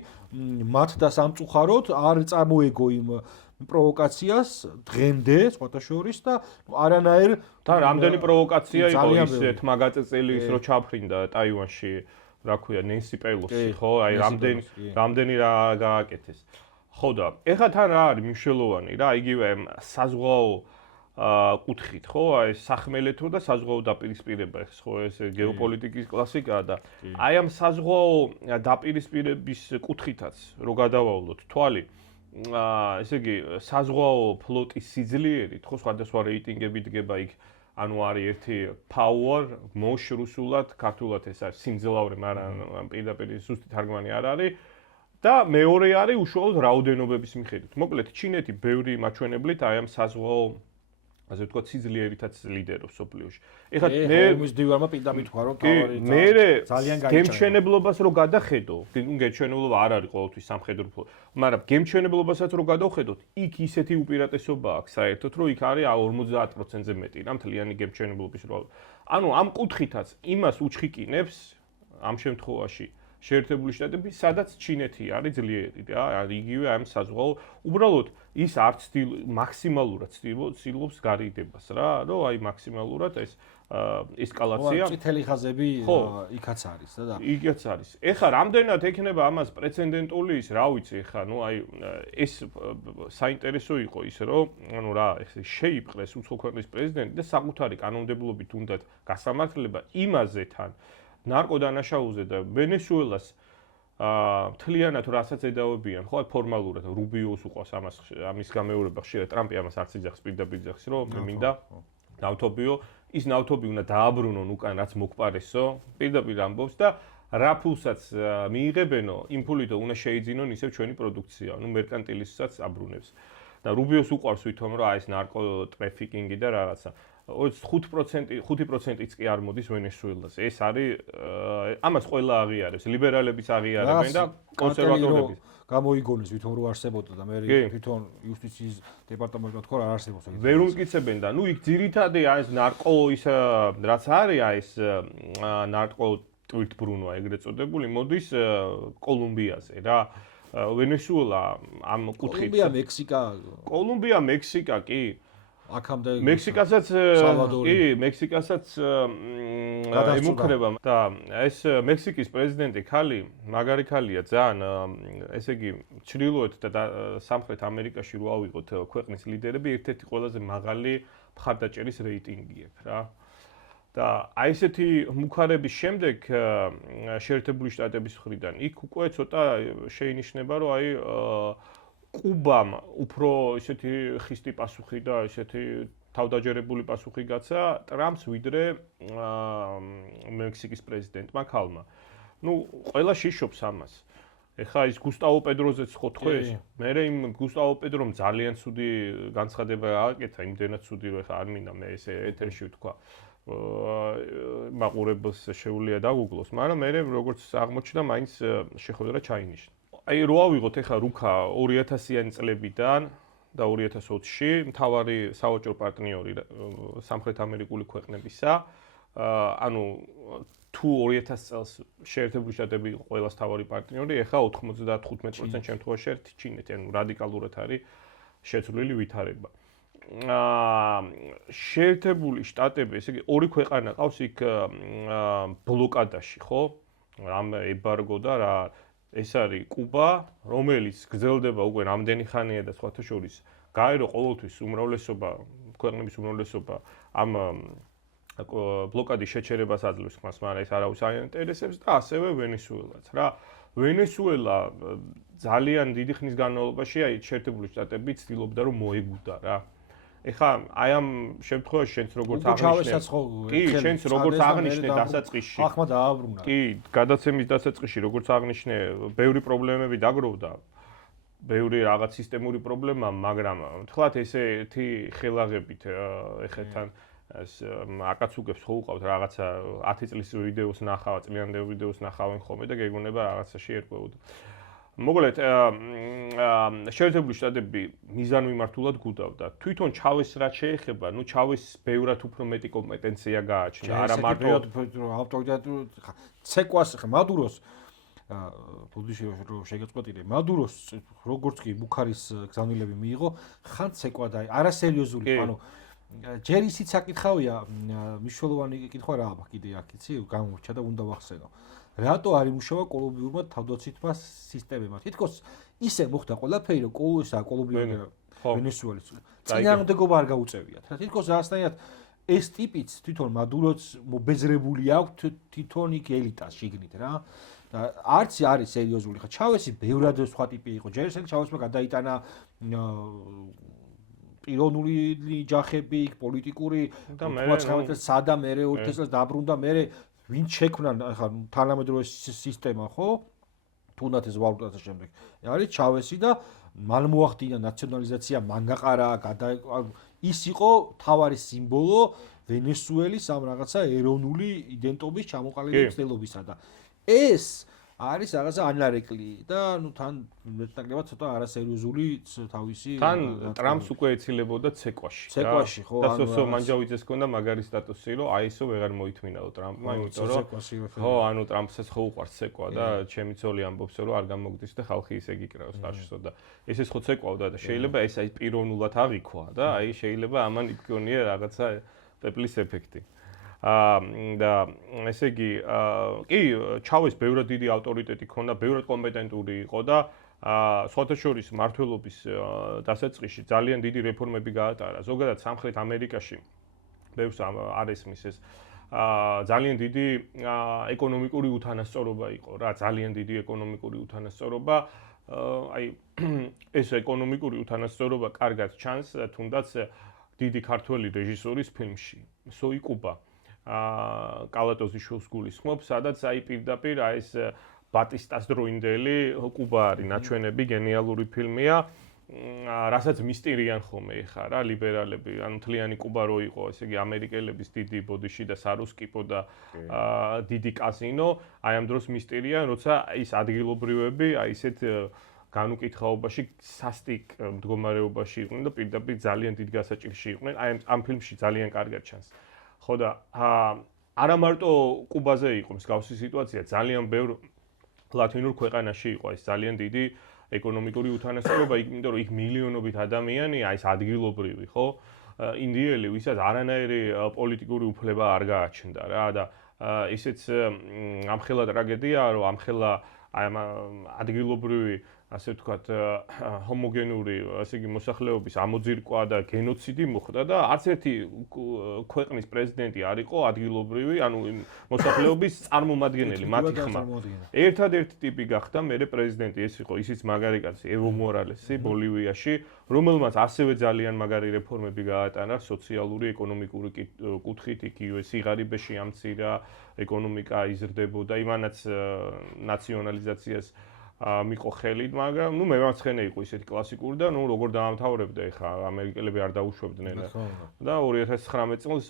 მათ და სამწუხაროდ არ წამოეგო იმ პროვოკაციას დღემდე სხვათა შორის და არანაირ და რამდენი პროვოკაცია იყო ის თმაგაწეწელი ის რო ჩაფრინდა ტაივანში, რა ქვია, ნენსი პელოსი, ხო, აი რამდენი რა გააკეთეს. ხო და ეხლა თან რა არის მნიშვნელოვანი რა, იგივე საზღვაო კუთხით, ხო, აი სახმელეთო და საზღვაო დაპირისპირება, ხო, ეს გეოპოლიტიკის კლასიკაა და აი ამ საზღვაო დაპირისპირების კუთხითაც რო გადავალოთ თვალი, ესე იგი საზღვაო ფლოტის სიძლიერით, ხო, სხვადასხვა რეიტინგები დგება იქ, ანუ არის ერთი power, mosh რუსულად, ქართულად ეს არის სიმძლავრე, მაგრამ პირდაპირ ზუსტი თარგმანი არ არის. და მეორე არის უშუალოდ რაოდენობების მიხედვით. მოკლედ, ჩინეთი ბევრი მაჩვენებლით აი ამ საზღვაო, ასე ვთქვათ, სიძლიერითაც ლიდერობს სოფლიოში. ეხლა მე ომის დივარმა პირდაპირ თქვა, რომ თავარი ძალიან გაიჩინა. გემჩვენებლობას რო გადახედო, გემჩვენებლობა არ არის ყოველთვის სამხედრო ფლოტი, მაგრამ გემჩვენებლობასაც რო გადავხედოთ, იქ ისეთი უპირატესობა აქვს საერთოდ, რომ იქ არის 50%-ზე მეტი რა მთლიანი გემჩვენებლობის რო. ანუ ამ კუთხითაც იმას უჩხიკინებს ამ შემთხვევაში შეერთებული შტატები, სადაც ჩინეთი არის ძლიერი რა, იგივე ამ საზღვაო, უბრალოდ ის არც მაქსიმალურად ცდილობს გარიდებას რა, რომ აი მაქსიმალურად ეს ესკალაცია. წითელი ხაზები იქაც არის და იქაც არის. ეხლა რამდენად ექნება ამას პრეცედენტული ის, რა ვიცი, ეხლა ნუ აი ეს საინტერესო იყო ის, რომ ანუ რა, შეიპყრეს უცხო ქვეყნის პრეზიდენტი და საკუთარი კანონმდებლობით უნდათ გასამართლება იმაზე თან ნარკოდანაშაულზე და ვენესუელას მთლიანად რასაც ედავებიან, ხო, ფორმალურად რუბიოს უყავს ამის გამეორება ხშირად ტრამპი ამას არც იძახს პირდაპირ იძახს, რომ მე მინდა ნავთობიო, ის ნავთობი უნდა დააბრუნონ უკან რაც მოკპარესო, პირდაპირ ამბობს და რა ფულსაც მიიღებენო, იმ ფულით უნდა შეიძინონ ისევ ჩვენი პროდუქცია, ნუ მერკანტილისტსაც აბრუნებს. და რუბიოს უყავს ვითომ რა ეს ნარკო ტრაფიკინგი და რაღაცა. 5%-იც კი არ მოდის ვენესუელაზე. ეს არის ამას ყველა აღიარებს, ლიბერალებიც აღიარებენ და კონსერვატორებიც. გამოიგონეს ვითომ რო არსებობდა და მე თვითონ იუსტიციის დეპარტამენტმა თქვა რა არსებობს. ვერ უმტკიცებენ და ნუ იქ ძირითადი ეს ნარკო ის რაც არის ეს ნარკო ტვირთბრუნვა ეგრეთ წოდებული მოდის კოლუმბიაზე რა. ვენესუელა ამ კუთხით კოლუმბია, მექსიკა კი აქამდე მექსიკასაც მექსიკასაც ემუქრება და ეს მექსიკის პრეზიდენტი ხალი მაგარი ხალია ძალიან ესე იგი ჩრდილოეთ და სამხრეთ ამერიკაში რო ავიღოთ ქვეყნის ლიდერები ერთ-ერთი ყველაზე მაღალი მხარდაჭერის რეიტინგი აქვს რა და აი ესეთი მუქარების შემდეგ შეერთებული შტატების მხრიდან იქ უკვე ცოტა შეინიშნება რომ აი კუბამ უფრო ისეთი ხისტი პასუხი და ისეთი თავდაჯერებული პასუხი გაცა ტრამპს ვიდრე მექსიკის პრეზიდენტმა ქალმა. ნუ ყველა შიშობს ამას. ეხლა ის გუსტავო პედროზეც ხო თქვეს? მე იმ გუსტავო პედრომ ძალიან ცუდი განცხადება გააკეთა, იმდენად ცუდი რომ ეხლა არ მინდა მე ესე ეთერში ვთქვა. მაყურებელს შეუძლია დაგუგლოს, მაგრამ მე როგორც აღმოჩნდა, მაინც შეხვედრა ჩაინიშნა. აი რო ავიღოთ ეხლა რუქა 2000-იანი წლებიდან და 2020-ში მთავარი სავაჭრო პარტნიორი სამხრეთ ამერიკული ქვეყნებისა, ანუ თუ 2000 წელს შეერთებული შტატები იყო ყველას მთავარი პარტნიორი, ეხლა 95% შემთხვევაში ერთი ჩინეთი, ანუ რადიკალურად არის შეცვლილი ვითარება. შეერთებული შტატები, ესე იგი ორი ქვეყანა ყავს იქ ბლოკადაში, ხო? ამ ემბარგო და რა ეს არის კუბა, რომელიც გრძელდება უკვე რამდენი ხანია და სხვათა შორის გაერო ყოველთვის უმრავლესობა ქვეყნების უმრავლესობა ამ ბლოკადის შეჩერებას აძლევს ხმას, მაგრამ ეს არავის აინტერესებს და ასევე ვენესუელაც რა. ვენესუელა ძალიან დიდი ხნის განმავლობაში აი შეერთებული შტატები ცდილობდა რომ მოეგუდა რა. ეხლა აი ამ შემთხვევაში შენც როგორც აღნიშნე. კი, შენც როგორც აღნიშნე დასაწყისში. ახლა დააბრუნა. კი, გადაცემის დასაწყისში როგორც აღნიშნე, ბევრი პრობლემები დაგროვდა. ბევრი რაღაც სისტემური პრობლემა, მაგრამ თქვათ ესეთი ხელაღებით ეხეთან ეს აკაცუგებს ხო უყავთ რაღაცა 10 წლის ვიდეოს ნახავ, წლიანდელ ვიდეოს ნახავენ ხოლმე და გეგონება რაღაცაში ერკვეოდა. მოკლედ შეერთებული შტატები მიზანმიმართულად გუდავდა. თვითონ ჩავეს რაც შეეხება, ნუ ჩავეს ბევრად უფრო მეტი კომპეტენცია გააჩნდა. არა მარტო ავტორიტეტ ცეკვას მადუროს ბუდიში რო შეგეწყვეტილე მადუროს როგორც კი ბუქარის გზავნილები მიიღო, ხან ცეკვა და არასერიოზული, ანუ ჯერ ისიც აკითხავია მნიშვნელოვანი კითხვა რა აქვს კიდე აქ იცი გამორჩა და უნდა ვახსენო. რატო არ იმუშავა კოლუმბიურმა თავდაცვითმა სისტემებმა? თითქოს ისე მოხდა ყველაფერი, რომ კოლუმბია ვენესუელის წინააღმდეგობა არ გაუწევიათ. რა თითქოს რაღაცნაირად ეს ტიპიც თვითონ მადუროც მობეზრებული აქვს თვითონ იქ ელიტას შიგნით რა. და არც არის სერიოზული. ხა ჩავესი ბევრად სხვა ტიპი იყო. ჯერ ისე ჩავესმა გადაიტანა პიროვნული ჯახები, პოლიტიკური და მე სადა მე 2000 წელს დაბრუნდა მე ვინ შექმნა ხა თანამედროვე სისტემა ხო? თუნდაც ეს ვალუტათა შემდეგ. არის ჩავესი და მან მოახდინა ნაციონალიზაცია, მან გაყარა, ის იყო თავარი სიმბოლო ვენესუელის ამ რაღაცა ეროვნული იდენტობის ჩამოყალიბების ცდილობისა და ეს არის რაღაცა ანარეკლი და ნუ თან მეტნაკლებად ცოტა არასერიოზული თავისი თან ტრამპს უკვე ეცილებოდა ცეკვაში. ცეკვაში ხო და სოსო მანჯავიძეს ჰქონდა მაგარი სტატუსი, რომ აი ესო ვეღარ მოითმინაო ტრამპმა, იმიტომ რომ ხო, ანუ ტრამპსაც ხო უყვარს ცეკვა და ჩემი ცოლი ამბობს, რომ არ გამოგდის და ხალხი ისე გიკრავს ტაშსო და ესეც ხო ცეკვავდა და შეიძლება ეს აი პიროვნულად აღიქვა და აი შეიძლება ამან იქონია რაღაცა პეპლის ეფექტი. და ესე იგი კი ჩავეს ბევრად დიდი ავტორიტეტი ჰქონდა, ბევრად კომპეტენტური იყო და სხვათა შორის მმართველობის დასაწყისში ძალიან დიდი რეფორმები გაატარა. ზოგადად სამხრეთ ამერიკაში ბევრს არ ესმის ეს ძალიან დიდი ეკონომიკური უთანასწორობა იყო რა, ძალიან დიდი ეკონომიკური უთანასწორობა. აი ეს ეკონომიკური უთანასწორობა კარგად ჩანს თუნდაც დიდი ქართველი რეჟისორის ფილმში სოი კუბა. კალატოზიშვილს გულისხმობს, სადაც აი პირდაპირ აი ეს ბატისტას დროინდელი კუბა არის ნაჩვენები, გენიალური ფილმია, რასაც მისტირიან ხოლმე ხა რა ლიბერალები, ანუ მთლიანი კუბა რო იყო, ესე იგი ამერიკელების დიდი ბოდიში და სარუსკიპო და დიდი კაზინო, აი ამ დროს მისტირიან, როცა ის ადგილობრივები აი ესეთ განუკითხაობაში სასტიკ მდგომარეობაში იყვნენ და პირდაპირ ძალიან დიდ გასაჭირში იყვნენ, აი ამ ფილმში ძალიან კარგად ჩანს. ხო და არა მარტო კუბაზე იყო მსგავსი სიტუაცია, ძალიან ბევრ ლათინურ ქვეყანაში იყო ეს ძალიან დიდი ეკონომიკური უთანასწორობა, იმიტომ რომ იქ მილიონობით ადამიანი, აი ეს ადგილობრივი, ხო? ინდიელი, ვისაც არანაირი პოლიტიკური უფლება არ გააჩნდა რა და ისეც ამხელა ტრაგედიაა, რომ ამხელა აი ამ ადგილობრივი ასე ვთქვათ, ჰომოგენური, ასე იგი მოსახლეობის ამოძირკვა და გენოციდი მოხდა და არც ერთი ქვეყნის პრეზიდენტი არ იყო ადგილობრივი, ანუ მოსახლეობის წარმომადგენელი, მათი ხმა. ერთადერთი ტიპი გახდა მერე პრეზიდენტი, ეს იყო ისიც მაგარი კაცი, ევო მორალესი ბოლივიაში, რომელმაც ასევე ძალიან მაგარი რეფორმები გაატარა სოციალური, ეკონომიკური კუთხით, იქ სიღარიბეში ამცირა, ეკონომიკა იზრდებოდა, იმანაც ნაციონალიზაციას მიყო ხელი, მაგრამ ნუ მემარცხენე იყო ისეთი კლასიკური და ნუ როგორ დაამთავრებდა ეხა ამერიკელები არ დაუშვებდნენ და 2019 წელს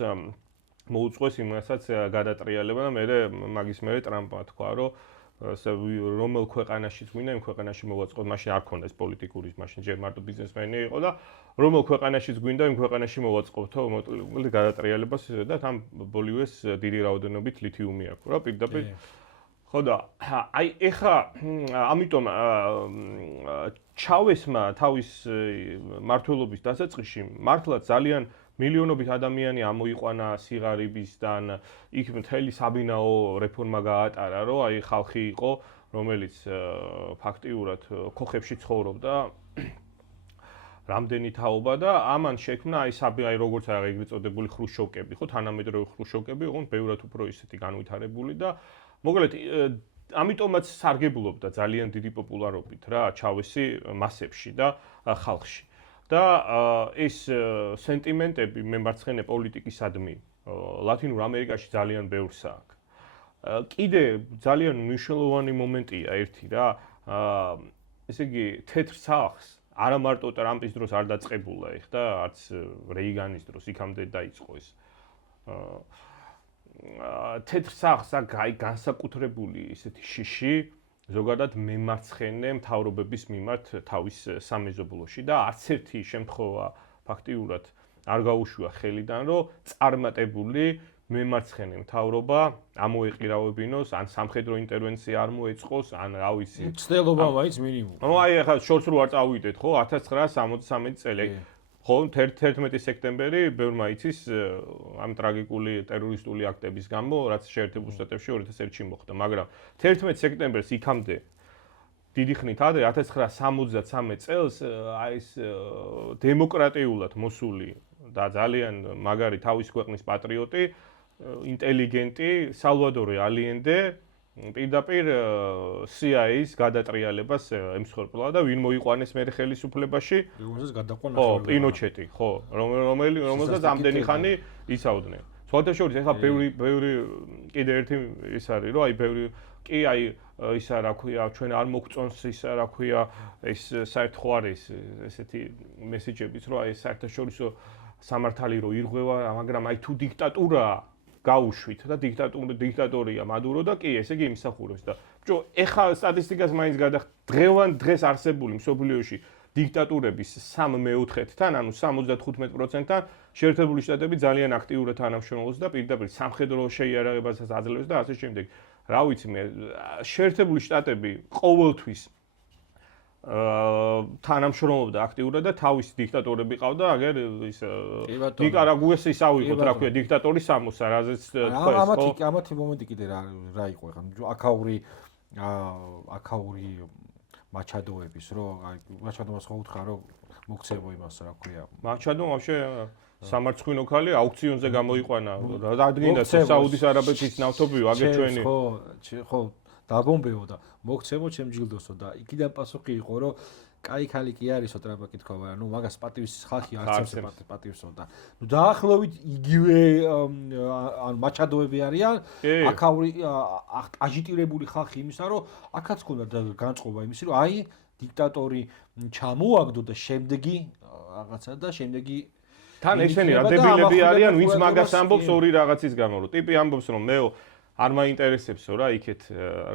მოუწყვეს იმასაც გადატრიალება და მაგის მერე ტრამპმა თქვა, რომ რომელ ქვეყანაშიც გვინდა იმ ქვეყანაში მოვაწყოთ, მაშინ არ ქონდა ეს პოლიტიკური, მაშინ ჯერ მარტო ბიზნესმენი იყო და რომელ ქვეყანაშიც გვინდა იმ ქვეყანაში მოვაწყობთო მოკლედ გადატრიალებას და თან ბოლივეს დიდი რაოდენობით ლითიუმი აქვს რა პირდაპირ ხო და აი ეხა ამიტომ ჩავესმა თავის მმართველობის დასაწყისში მართლა ძალიან მილიონობით ადამიანი ამოიყვანა სიღარიბისგან, იქ მთელი საბინაო რეფორმა გაატარა, რომ აი ხალხი იყო, რომელიც ფაქტიურად ქოხებში ცხოვრობდა რამდენი თაობა და ამან შექმნა აი როგორც ეგრეთ წოდებული ხრუშოვკები, ხო, თანამედროვე ხრუშოვკები, ოღონდ ბევრად უფრო ისეთი განვითარებული და მოკლედ ამიტომაც სარგებლობდა ძალიან დიდი პოპულარობით რა ჩავესი მასებში და ხალხში. და ეს სენტიმენტები მემარცხენე პოლიტიკისადმი ლათინურ ამერიკაში ძალიან ბევრს აქვს. კიდე ძალიან მნიშვნელოვანი მომენტია ერთი რა, ესე იგი თეთრ სახლს არა მარტო ტრამპის დროს არ დაწყებულა ეხ და არც რეიგანის დროს იქამდე დაიწყო ეს. თეთრ სახლს აქვს განსაკუთრებული ესეთი შიში ზოგადად მემარცხენე მთავრობების მიმართ თავის სამეზობლოში და არც ერთი შემთხვევა ფაქტიურად არ გაუშვა ხელიდან, რომ წარმატებული მემარცხენე მთავრობა ამოეყირავებინოს, ან სამხედრო ინტერვენცია არ მოეწყოს, ან რა ვიცი. ცდელობა მაინც მინიმუმ. ნუ აი ახლა შორს რო არ წავიდეთ, ხო, 1973 წელი. ხო, 11 სექტემბერი ბევრმა იცის ამ ტრაგიკული ტერორისტული აქტების გამო, რაც შეერთებულ შტატებში 2001-ში მოხდა, მაგრამ 11 სექტემბერს იქამდე დიდი ხნით ადრე 1973 წელს აი ეს დემოკრატიულად მოსული და ძალიან მაგარი თავის ქვეყნის პატრიოტი, ინტელიგენტი სალვადორე ალიენდე პირდაპირ CIA-ის გადატრიალებას ემსხვერპლა და ვინ მოიყვანეს მე ხელისუფლებაში? რომელსაც გადაყვანა ხო, პინოჩეტი, ხო, რომელსაც ამდენი ხანი იცავდნენ. სხვათა შორის ეხლა ბევრი კიდე ერთი ის არის, რომ აი ბევრი კი აი ისა რა ქვია, ჩვენ არ მოგწონს ისა რა ქვია, ეს საერთო არის ესეთი მესეჯებიც, რომ აი საერთაშორისო სამართალი რო ირღვევა, მაგრამ აი თუ დიქტატურაა გაუშვით და დიქტატორია მადურო და კი ესე იგი იმსახურებს და ბჭო ეხა სტატისტიკას მაინც დღევანდ დღეს არსებული მსოფლიოში დიქტატურების 3/4-თან, ანუ 75%-თან შეერთებული შტატები ძალიან აქტიურად თანამშრომლობს და პირდაპირ სამხედრო შეიარაღებასაც აძლევს და ასე შემდეგ. რა ვიცი მე, შეერთებული შტატები ყოველთვის თანამშრომლობდა აქტიურად და თავისი დიქტატორები ყავდა, აგერ ის ნიკარაგუას ისავიღოთ, რა ქვია, დიქტატორი სამოსა, რაზეც თქვეს, ხო? ამათი მომენტი კიდე რა იყო ხა, აქაური მაჩადოების, რომ აი მაჩადოას ხო უთხრა, რომ მოგცემო იმას, რა ქვია. მაჩადო ვაფშე სამარცხვინო ქალი აუქციონზე გამოიყვანა. რადგან საუდის არაბეთის ნავთობიო, აგერ ჩვენი. ხო, დაბომბეო და მოგცემო ჩემ ჯილდოსო და იქიდან პასუხი იყო, რომ კაი ქალი კი არისო ტრაბა კითხვა, ანუ მაგას პატივის ხალხი არც პატივსო და ნუ დაახლოებით იგივე ანუ მაჩადოები არიან, აქაური აჟიტირებული ხალხი იმისა, რომ აქაც ქონდა განწყობა იმისი, რომ აი დიქტატორი ჩამოაგდო და შემდეგი რაღაცა და შემდეგი თან ესენი რა დებილები არიან, ვინც მაგას ამბობს ორი რაღაცის გამო, რომ ტიპი ამბობს, რომ მეო არ მაინტერესებსო რა იქეთ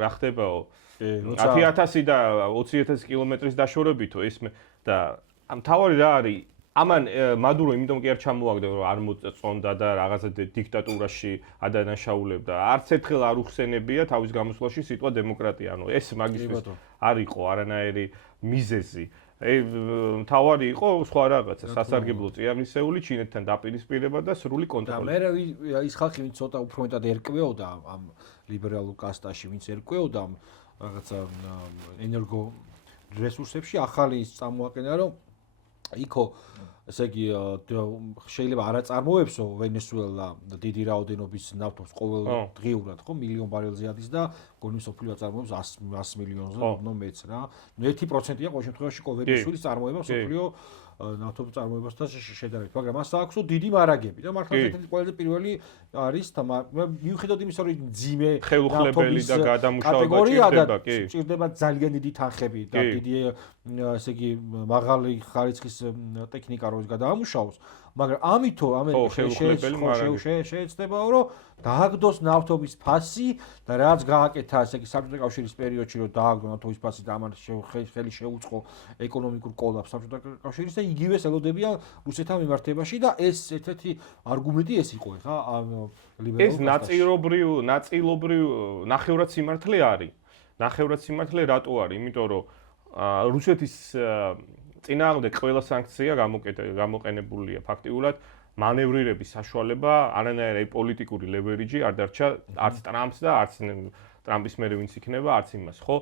რა ხდებაო 10,000 და 20,000 კილომეტრის დაშორებითო ეს და მთავარი რა არის ამან მადურო იმიტომ კი არ ჩამოაგდა რომ არ მოწონდა და რაღაცა დიქტატურაში ადანაშაულებდა არც ერთხელ არ უხსენებია თავის გამოსვლაში სიტყვა დემოკრატია ანუ ეს მაგისთვის არ იყო არანაირი მიზეზი მთავარი იყო სხვა რაღაცა სასარგებლო წიაღისეული ჩინეთთან დაპირისპირება და სრული კონტროლი. და მე ის ხალხი ვინც ცოტა უფრო მეტად ერკვეოდა ამ ლიბერალურ კასტაში, ვინც ერკვეოდა ამ რაღაცა ენერგო რესურსებში ახალი ის წამოაყენა რომ იქო ესე იგი შეიძლება არ აწარმოებსო ვენესუელა დიდი რაოდენობის ნავთობს ყოველდღიურად ხო მილიონ ბარელზე ადის და გონი სოფლიო აწარმოებს 100 მილიონზე ნუ მეც რა 1%-ია ყოველ შემთხვევაში ვენესუელის წარმოება სოფლიო ნავთობის წარმოებასთან შედარებით მაგრამ მას აქვს დიდი მარაგები და მართლა ერთ-ერთი ყველაზე პირველი არის მიუხედავად იმისა რომ ძიმე ხელუხლებელი და გადამუშავება ჭირდება კი ჭირდება ძალიან დიდი თანხები და დიდი ესე იგი მაღალი ხარისხის ტექნიკა რო გადაამუშავოს მაგრამ ამითო შეეცდებაო რომ დააგდოს ნავთობის ფასი და რაც გააკეთა ესე იგი საბჭოთა კავშირის პერიოდში რომ დააგდო ნავთობის ფასი და ამან ხელი შეუწყო ეკონომიკურ კოლაფს საბჭოთა კავშირის და იგივეს ელოდებიან რუსეთთან მიმართებაში და ეს ერთ-ერთი არგუმენტი ეს იყო ხა ლიბერალურ ეს ნაწილობრივ ნახევრად სიმართლე არის ნახევრად სიმართლე რატო არის იმიტომ რომ რუსეთის წინააღმდეგ ყველა სანქცია გამოყენებულია ფაქტიურად მანევრირების საშუალება არანაირი პოლიტიკური ლევერიჯი არ დარჩა არც ტრამპს და არც ტრამპის მერე ვინც იქნება არც იმას ხო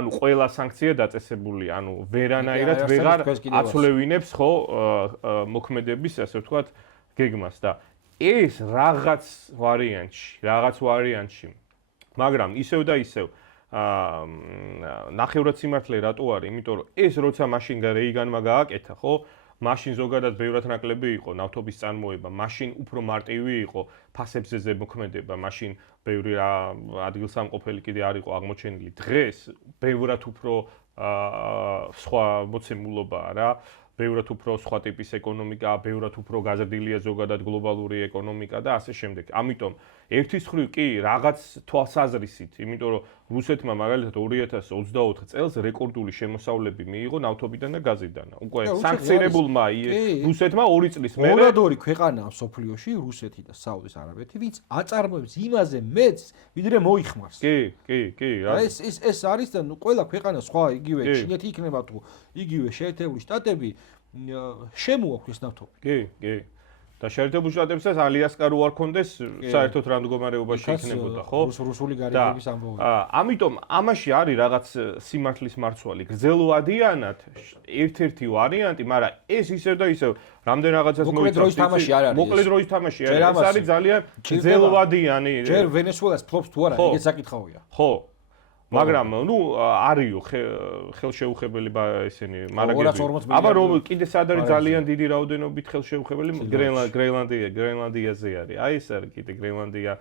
ანუ ყველა სანქცია დაწესებულია ანუ ვერანაირად ვეღარ აცვლევინებს ხო მოქმედების ასე ვთქვათ გეგმას და ეს რაღაც ვარიანტში მაგრამ ისევ და ისევ ნახევრად სიმართლე რატო არის? იმიტომ რომ ეს როცა მაშინ რეიგანმა გააკეთა, ხო? მაშინ ზოგადად ბევრად ნაკლები იყო ნავთობის წარმოება, მაშინ უფრო მარტივი იყო ფასებზე ზემოქმედება, მაშინ ბევრი ადგილსამყოფელი კიდე არ იყო აღმოჩენილი. დღეს ბევრად უფრო სხვა მოცემულობაა რა. ბევრად უფრო სხვა ტიპის ეკონომიკაა, ბევრად უფრო გაზრდილია ზოგადად გლობალური ეკონომიკა და ასე შემდეგ. ამიტომ ერთის მხრივ კი რაღაც თვალსაზრისით, იმიტომ რომ რუსეთმა მაგალითად 2024 წელს რეკორდული შემოსავლები მიიღო ნავთობიდან და გაზიდან. უკვე სანქცირებულმა რუსეთმა 2 წლის მერე მორადორი ქვეყანაა სოფლიოში, რუსეთი და საუდის არაბეთი, ვინც აწარმოებს იმაზე მეც, ვიდრე მოიხმარს. კი. ეს არის და ყველა ქვეყანა სხვა იგივე ჩინეთი იქნება თუ იგივე შეერთებული შტატები შემოაქვს ნავთობი. კი. და შეერთებულ შტატებსაც ალიასკა რო არ კონდეს საერთოდ რა მდგომარეობაში იქნებოდა, ხო? რუსული გარემოების ამბავი. ამიტომ ამაში არის რაღაც სიმართლის მარცვალი. გრძელვადიანად ერთ-ერთი ვარიანტი, მაგრამ ეს ისევ და ისევ რამდენ რაღაცას მოკლე დროის თამაში არ არის. მოკლე დროის თამაში არის. ეს არის ძალიან გრძელვადიანი. ჯერ ვენესუელას ფლობს თუ არა, ეგეც საკითხავია. ხო. მაგრამ ნუ არიო ხელშეუხებელი ესენი მარაგები. აბა რომ კიდე სად არის ძალიან დიდი რაოდენობით ხელშეუხებელი გრენლანდიაზე არის. აი ეს არის კიდე გრენლანდია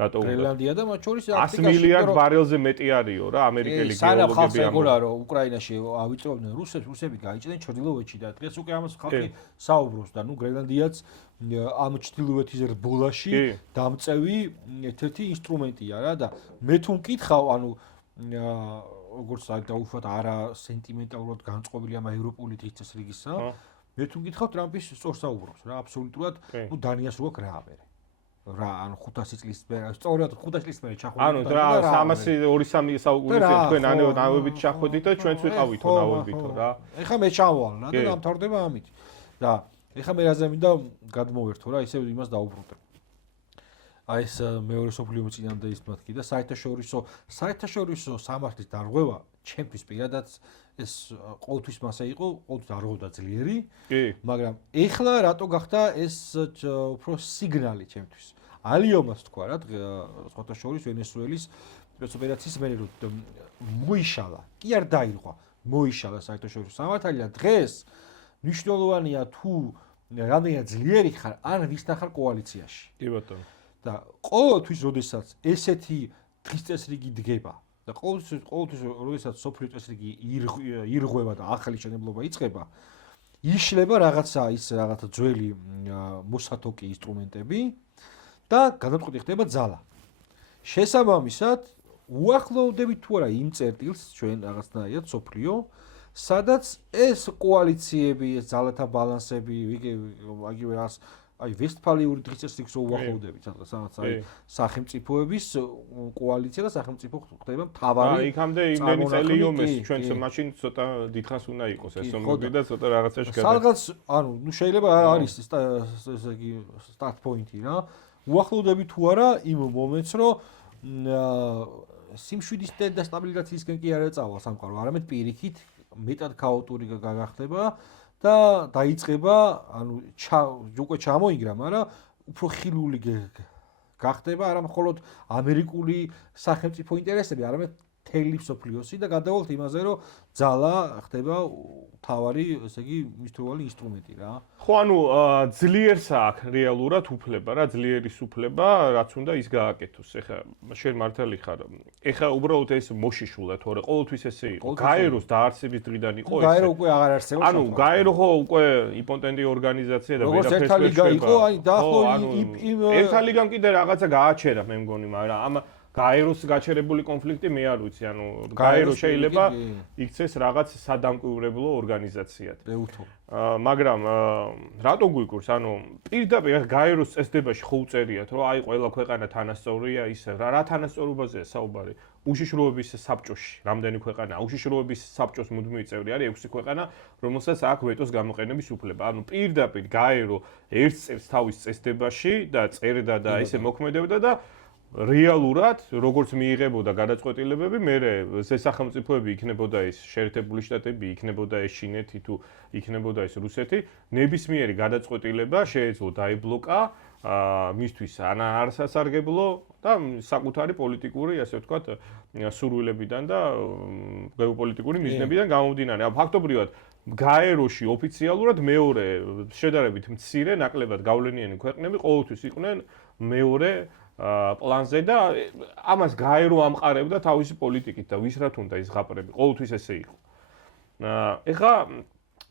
რატო უნდა გრენლანდია და მათ შორის 100 მილიარდ ბარელზე მეტი არისო რა ამერიკელი გეოლოგები ამბობენ რომ უკრაინაში ავიწროვდნენ რუსები გაიჭდნენ ჩრდილოეთში და დღეს უკვე ამას ხალხი საუბრობს და ნუ გრენლანდიაც ამ ჩtildeვეთის რბოლაში დამწევი ერთ-ერთი ინსტრუმენტია რა და მე თუ მკითხავ, ანუ როგორც დაუშვათ არა სენტიმენტალურად განწყობილი ამ ევროპული წესრიგისა, მე თუ მკითხავ ტრამპის სწორ საუბრობს რა, აბსოლუტურად, ну დანიას რო აქვს რა ამერე. რა, ანუ 500 წლის მერე, სწორედ 500 წლის მერე ჩახვედით. ანუ რა 300-200 საუკუნეზე თქვენ ნავებით ჩახვედით და ჩვენც ვიყავითო ნავებითო რა. ეხლა მე ჩავალ რა და დამთავრდება ამით. და ეხლა მე რაზე მინდა გადმოვერთო რა, ისე იმას დაუბრუნდე. აი ეს მეორე სოფლიო ომის წინამდე ის მათქი და საერთაშორისო სამართლის დარღვევა ჩემთვის პირადად ეს ყოველთვის მასე იყო, ყოველთვის არღვევდა ძლიერი. კი. მაგრამ ეხლა რატო გახდა ეს უფრო სიგნალი ჩემთვის. ალიომას თქვა რა, სხვათა შორის ვენესუელის სპეცოპერაციის მერე რომ მოიშალა. კი არ დაირღვა, მოიშალა საერთაშორისო სამართალი და დღეს მნიშვნელოვანია თუ რამდენად ძლიერი ხარ, ან ვისთან ხარ კოალიციაში. კი ბატონო. და ყოველთვის როდესაც ესეთი დღის წესრიგი დგება და ყოველთვის როდესაც სოფლიო წესრიგი ირღვევა და ახალი შენებლობა იწყება, იშლება რაღაცა ის რაღაცა ძველი მოსათოკი ინსტრუმენტები და გადამწყვეტი ხდება ძალა. შესაბამისად, უახლოვდებით თუ არა იმ წერტილს ჩვენ რაღაცნაირად სოფლიო, სადაც ეს კოალიციები, ეს ძალათა ბალანსები, აგივე აი ვესტფალიური დღის წესრიგს უახლოვდებით, სადაც აი სახელმწიფოების კოალიცია და სახელმწიფო ხდება მთავარი. იქამდე იმდენი წელი ომეს, ჩვენც მაშინ ცოტა დიდხანს უნდა იყოს ეს ომები და ცოტა რაღაცაში გადა. სადღაც, ანუ ნუ შეიძლება არის ესე იგი სტარტ პოინტი რა. უახლოვდებით თუ არა იმ მომენტს, რომ სიმშვიდის და სტაბილიზაციისკენ კი არ ეწავა სამყარო, არამედ პირიქით მეტად ქაოტური გახდება. და დაიწყება, ანუ უკვე ჩამოიგრა, მაგრამ უფრო ხილული გახდება არა მხოლოდ ამერიკული სახელმწიფო ინტერესები, არამედ მთელი მსოფლიოსი და გადავალთ იმაზე, რომ ძალა ხდება მთავარი, ესე იგი, მნიშვნელოვანი ინსტრუმენტი რა. ხო, ანუ ძლიერს აქვს რეალურად უფლება რა, ძლიერის უფლება, რაც უნდა ის გააკეთოს. ეხლა შენ მართალი ხარ. ეხლა უბრალოდ ეს მოშიშულა, თორე ყოველთვის ესე იყო. გაეროს დაარსების დღიდან იყო ეს. გაერო უკვე აღარ არსებობს. ანუ გაერო ხო უკვე იმპოტენტი ორგანიზაცია და ვერაფერს ვერ შეიძლება. იყო, აი დაახლოებით იმ ერთა ლიგამ კიდე რაღაცა გააჩერა მე მგონი, მაგრამ ამ გაეროს გაჩერებული კონფლიქტი მე არ ვიცი, ანუ გაერო შეიძლება იქცეს რაღაც სადამკვირვებლო ორგანიზაციად. მაგრამ რატო გვიგურს, ანუ პირდაპირ გაეროს წესდებაში ხო უწერიათ, რომ აი ყველა ქვეყანა თანასწორია ისე, რა თანასწორობაზეა საუბარი? უშიშროების საბჭოში, რამდენი ქვეყანაა? უშიშროების საბჭოს მუდმივი წევრი არის 6 ქვეყანა, რომელსაც აქვს ვეტოს გამოყენების უფლება. ანუ პირდაპირ გაერო ერთ წელს თავის წესდებაში და წერდა და ისე მოქმედებდა და რეალურად, როგორც მიიღებოდა გადაწყვეტილებები, მერე სახელმწიფოები იქნებოდა ეს შეერთებული შტატები, იქნებოდა ეს ჩინეთი თუ იქნებოდა ეს რუსეთი, ნებისმიერი გადაწყვეტილება შეეძლო დაიბლოკა მისთვის არასასარგებლო და საკუთარი პოლიტიკური, ასე ვთქვათ, სურვილებიდან და გეოპოლიტიკური მიზნებიდან გამომდინარე. ფაქტობრივად გაეროში ოფიციალურად მეორე შედარებით მცირე ნაკლებად გავლენიანი ქვეყნები ყოველთვის იყვნენ მეორე პლანზე და ამას გაერო ამყარებდა თავისი პოლიტიკით და ვის რა თუნდა ის ზღაპრები ყოველთვის ესე იყო. ეხლა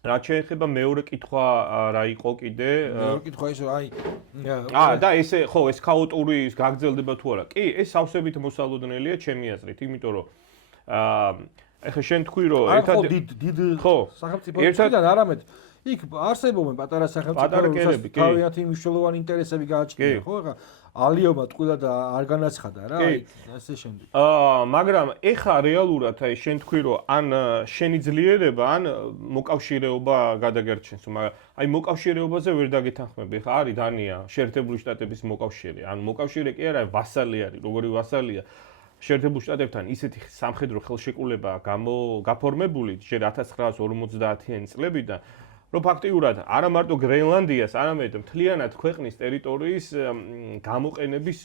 რაც შეეხება მეორე კითხვა რა იყო კიდე? მეორე კითხვა ის აი და ესე ხო ეს ქაოტური გაგრძელდება თუ არა? კი, ეს სავსებით მოსალოდნელია ჩემი აზრით, იმიტომ რომ ეხლა შენ თქვი რომ ერთად დიდ სახელმწიფოებიდან არამედ იქ არსებობენ პატარა სახელმწიფოები, თავიანთი მნიშვნელოვანი ინტერესები გააჩნია, ხო? ეხლა ალიომა ტყუილა და არ განაცხადა რა, აი ასე შემდეგ. მაგრამ ეხა რეალურად აი შენ თქვი რომ ან შენი ძლიერება, ან მოკავშირეობა გადაგერჩენს, მაგრამ აი მოკავშირეობაზე ვერ დაგეთანხმები. ეხა არის დანია, შეერთებული შტატების მოკავშირე, ან მოკავშირე კი არა, ვასალი არის, როგორი ვასალია. შეერთებულ შტატებთან ისეთი სამხედრო ხელშეკრულება გაფორმებული ჯერ 1950-იანი წლებიდან რომ ფაქტიურად არა მარტო გრენლანდიას, არამედ მთლიანად ქვეყნის ტერიტორიის გამოყენების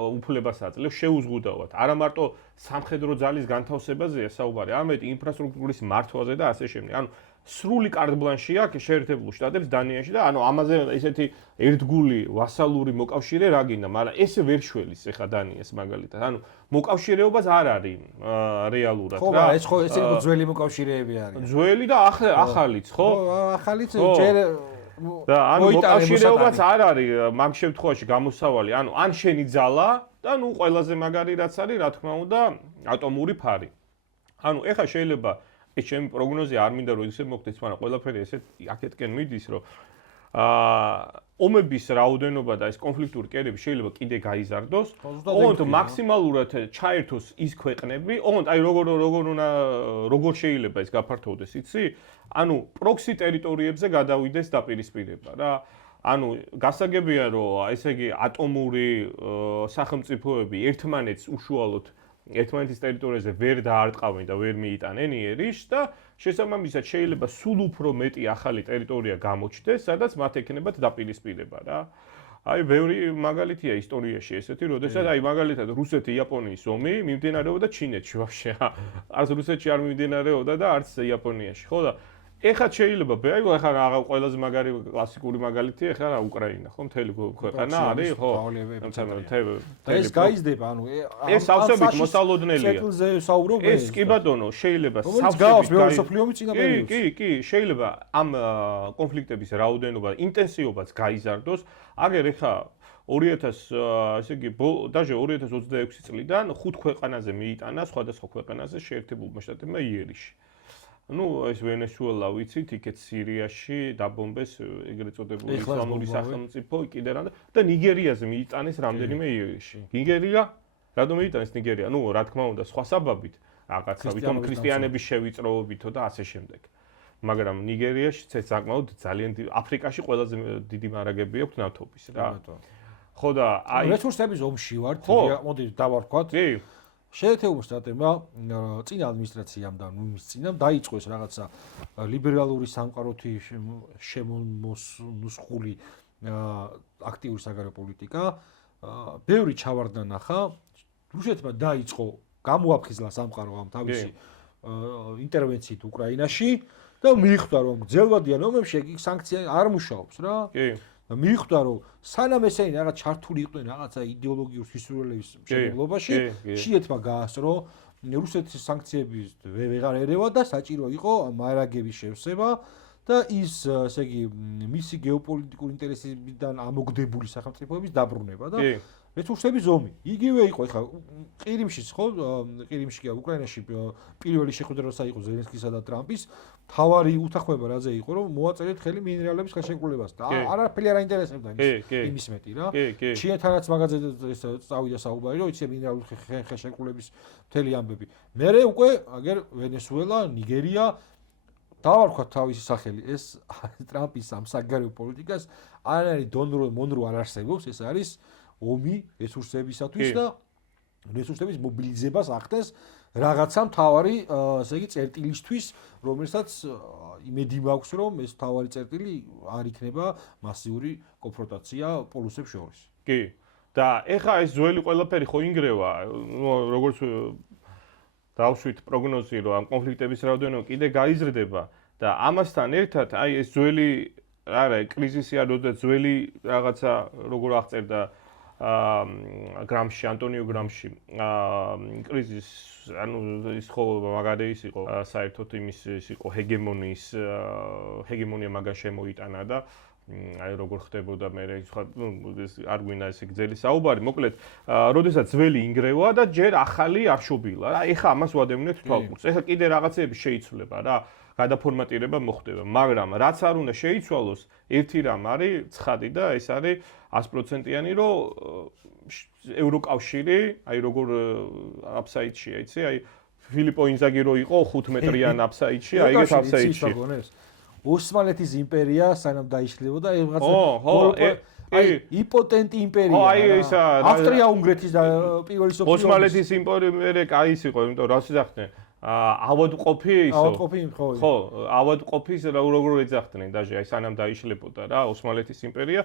უფლებას აძლევს შეუზღუდავად. არა მარტო სამხედრო ძალის განთავსებაზეა საუბარი, არამედ ინფრასტრუქტურის მართვაზე და ასე შემდეგ. ანუ სრული კარტ-ბლანში აქვს შეერთებულ შტატებს დანიაში და ანუ ამაზე ესეთი ერთგული ვასალური მოკავშირე რა გინდა, მაგრამ ესე ვერ შველის ეხა დანიას მაგალითად. ანუ მოკავშირეობას არ არის რეალურად რა. ხო, მაგრამ ეს ხო ესენი ძველი მოკავშირეები არიან. ძველი და ახალიც, ხო? ახალიც ჯერ და ანუ მოკავშირეობაც არ არის მაგ შემთხვევაში გამოსავალი, ანუ ან შენი ძალა და ნუ ყველაზე მაგარი რაც არის, რა თქმა უნდა, ატომური ფარი. ანუ ეხლა შეიძლება ეს ჩემი პროგნოზი არ მინდა რომ ისე მოხდეს, მაგრამ ყველაფერი ესეთ აქეთკენ მიდის, რომ ომების რაოდენობა და ეს კონფლიქტური კერები შეიძლება კიდე გაიზარდოს. ოღონდ მაქსიმალურად ჩაერთოს ის ქვეყნები, ოღონდ აი როგორ შეიძლება ეს გაფართოვდეს, იცი? ანუ პროქსი ტერიტორიებზე გადავიდეს დაპირისპირება რა. ანუ გასაგებია რომ ესე იგი ატომური სახელმწიფოები ერთმანეთს უშუალოდ ერთმანეთის ტერიტორიაზე ვერ დაარტყავენ და ვერ მიიტანენ იერიშს და შესაბამისად შეიძლება სულ უფრო მეტი ახალი ტერიტორია გამოჩნდეს, სადაც მათ ექნებათ დაპირისპირება რა. აი ბევრი მაგალითია ისტორიაში ესეთი, როდესაც აი მაგალითად რუსეთი-იაპონიის ომი მიმდინარეობდა ჩინეთში ვაფშე. არც რუსეთში არ მიმდინარეობდა და არც იაპონიაში, ხო და ეხლა შეიძლება აი ეხლა ყველაზე მაგარი კლასიკური მაგალითია ეხლა უკრაინა, ხო, მთელი ქვეყანა არის, ხო? და ეს გაიზრდება, ანუ ეს სავსებით მოსალოდნელია. ციკლზე საუბრობ ეს კი ბატონო, შეიძლება სავსებით კი, შეიძლება ამ კონფლიქტების რაოდენობა, ინტენსივობაც გაიზარდოს. აგერ ეხლა 2000 ესე იგი დაჟე 2026 წლიდან 5 ქვეყანაზე მიიტანა სხვადასხვა ქვეყანაზე შეერთებულმა შტატებმა იერიში. Ну, ეს ვენესუელა ვიცით, იქეთ სირიაში დაბომბეს ეგრეთ წოდებული ისლამური სახელმწიფო, კიდე რა და ნიგერიაზე მიიტანეს რამდენიმე იერიში. ნიგერია, რატომ მიიტანეს ნიგერია? Ну, რა თქმა უნდა, სხვა საბაბით, რაღაცა, ვითომ ქრისტიანების შევიწროებითო და ასე შემდეგ. მაგრამ ნიგერიაში საკმაოდ ძალიან აფრიკაში ყველაზე დიდი მარაგები აქვს ნავთობის რა. ხო და აი რესურსების ომში ვართ, მოდი დავარქვათ. კი. შეერთებულ შტატებმა წინა ადმინისტრაციამ და მის წინამ დაიწყო ეს რაღაცა ლიბერალური სამყაროთი შემოსული აქტიური საგარეო პოლიტიკა. ბევრი ჩავარდა ნახა. რუსეთმა დაიწყო გამოაფხიზლა სამყარო ამ თავისი ინტერვენციით უკრაინაში და მიხვდა რომ გრძელვადიან ომებში სანქცია არ მუშაობს რა. კი. მიხვდა რომ სანამ ესენი რაღაც ჩართული იყვნენ რაღაცა იდეოლოგიურ სისულელეების შემოვლობაში, შიეთმა გაასწრო რუსეთის სანქციების ვეღარ ერევა და საჭირო იყო მარაგების შევსება და ის ესე იგი მისი გეოპოლიტიკური ინტერესებიდან ამოგდებული სახელმწიფოების დაბრუნება და რესურსების ომი. იგივე იყო ეხლა ყირიმშიც ხო, ყირიმში კი უკრაინაში პირველი შეხვედრა როცა იყო ზელენსკისა და ტრამპის, თავარი უთანხმოება რაზე იყო, რომ მოაწერეთ ხელი მინერალების ხელშეკრულებას და არაფერი არ აინტერესებდა იმის მეტი რა. ჩინეთანაც მაგაზე ეს წავიდა საუბარი, რომ იცი მინერალური ხელშეკრულების მთელი ამბები. მერე უკვე აგერ ვენესუელა, ნიგერია დავარქვათ თავისი სახელი ეს ტრამპის ამ საგარეო პოლიტიკას არანაირი მონრო არ არსებობს, ეს არის ომი რესურსებისათვის და რესურსების მობილიზებას ახდენს რაღაცა მთავარი, ესე იგი წერტილისთვის, რომელსაც იმედი მაქვს, რომ ეს მთავარი წერტილი არ იქნება მასიური კონფრონტაცია პოლუსებს შორის. კი. და ეხა ეს ძველი ყველაფერი ხო ინგრევა, როგორც დავშვით პროგნოზი, რომ ამ კონფლიქტების რაოდენობა კიდე გაიზრდება და ამასთან ერთად აი ეს ძველი არა კრიზისი არ და ძველი რაღაცა როგორ აღწერდა გრამში, ანტონიო გრამში, კრიზის, ანუ ის ხო მაგარი ის იყო, საერთოდ იმის ის იყო ჰეგემონია მაგან შემოიტანა და აი როგორ ხდებოდა მე სხვა არ გვინდა ესე გძელი საუბარი, მოკლედ, როდესაც ძველი ინგრევა და ჯერ ახალი არ შობილა რა, ეხა ამას ვადევნებთ თვალყურს. ეხა კიდე რაღაცეები შეიცვლება რა, გადაფორმატირება მოხდება, მაგრამ რაც არ უნდა შეიცვალოს, ერთი რამ არის ცხადი და ეს არის 100%-იანი, რომ ევროკავშირი, აი როგორ აფსაიდშია, იცი, აი ფილიპო ინზაგი რო იყო 5 მეტრიან აფსაიდში, აი ეგეთ აფსაიდში. ოსმალეთის იმპერია სანამ დაიშლებოდა, ეს რაღაცა აი იპოტენტი იმპერია. აი ისა ავსტრია-უნგრეთის პირველი სოფლიო ოსმალეთის იმპერია კაი ის იყო, იმიტომ რომ რას ეძახდნენ? ავადმყოფი ისო. ავადმყოფი ხო. ხო, ავადმყოფის როგორ ეძახდნენ დაჟე, აი სანამ დაიშლებოდა რა ოსმალეთის იმპერია.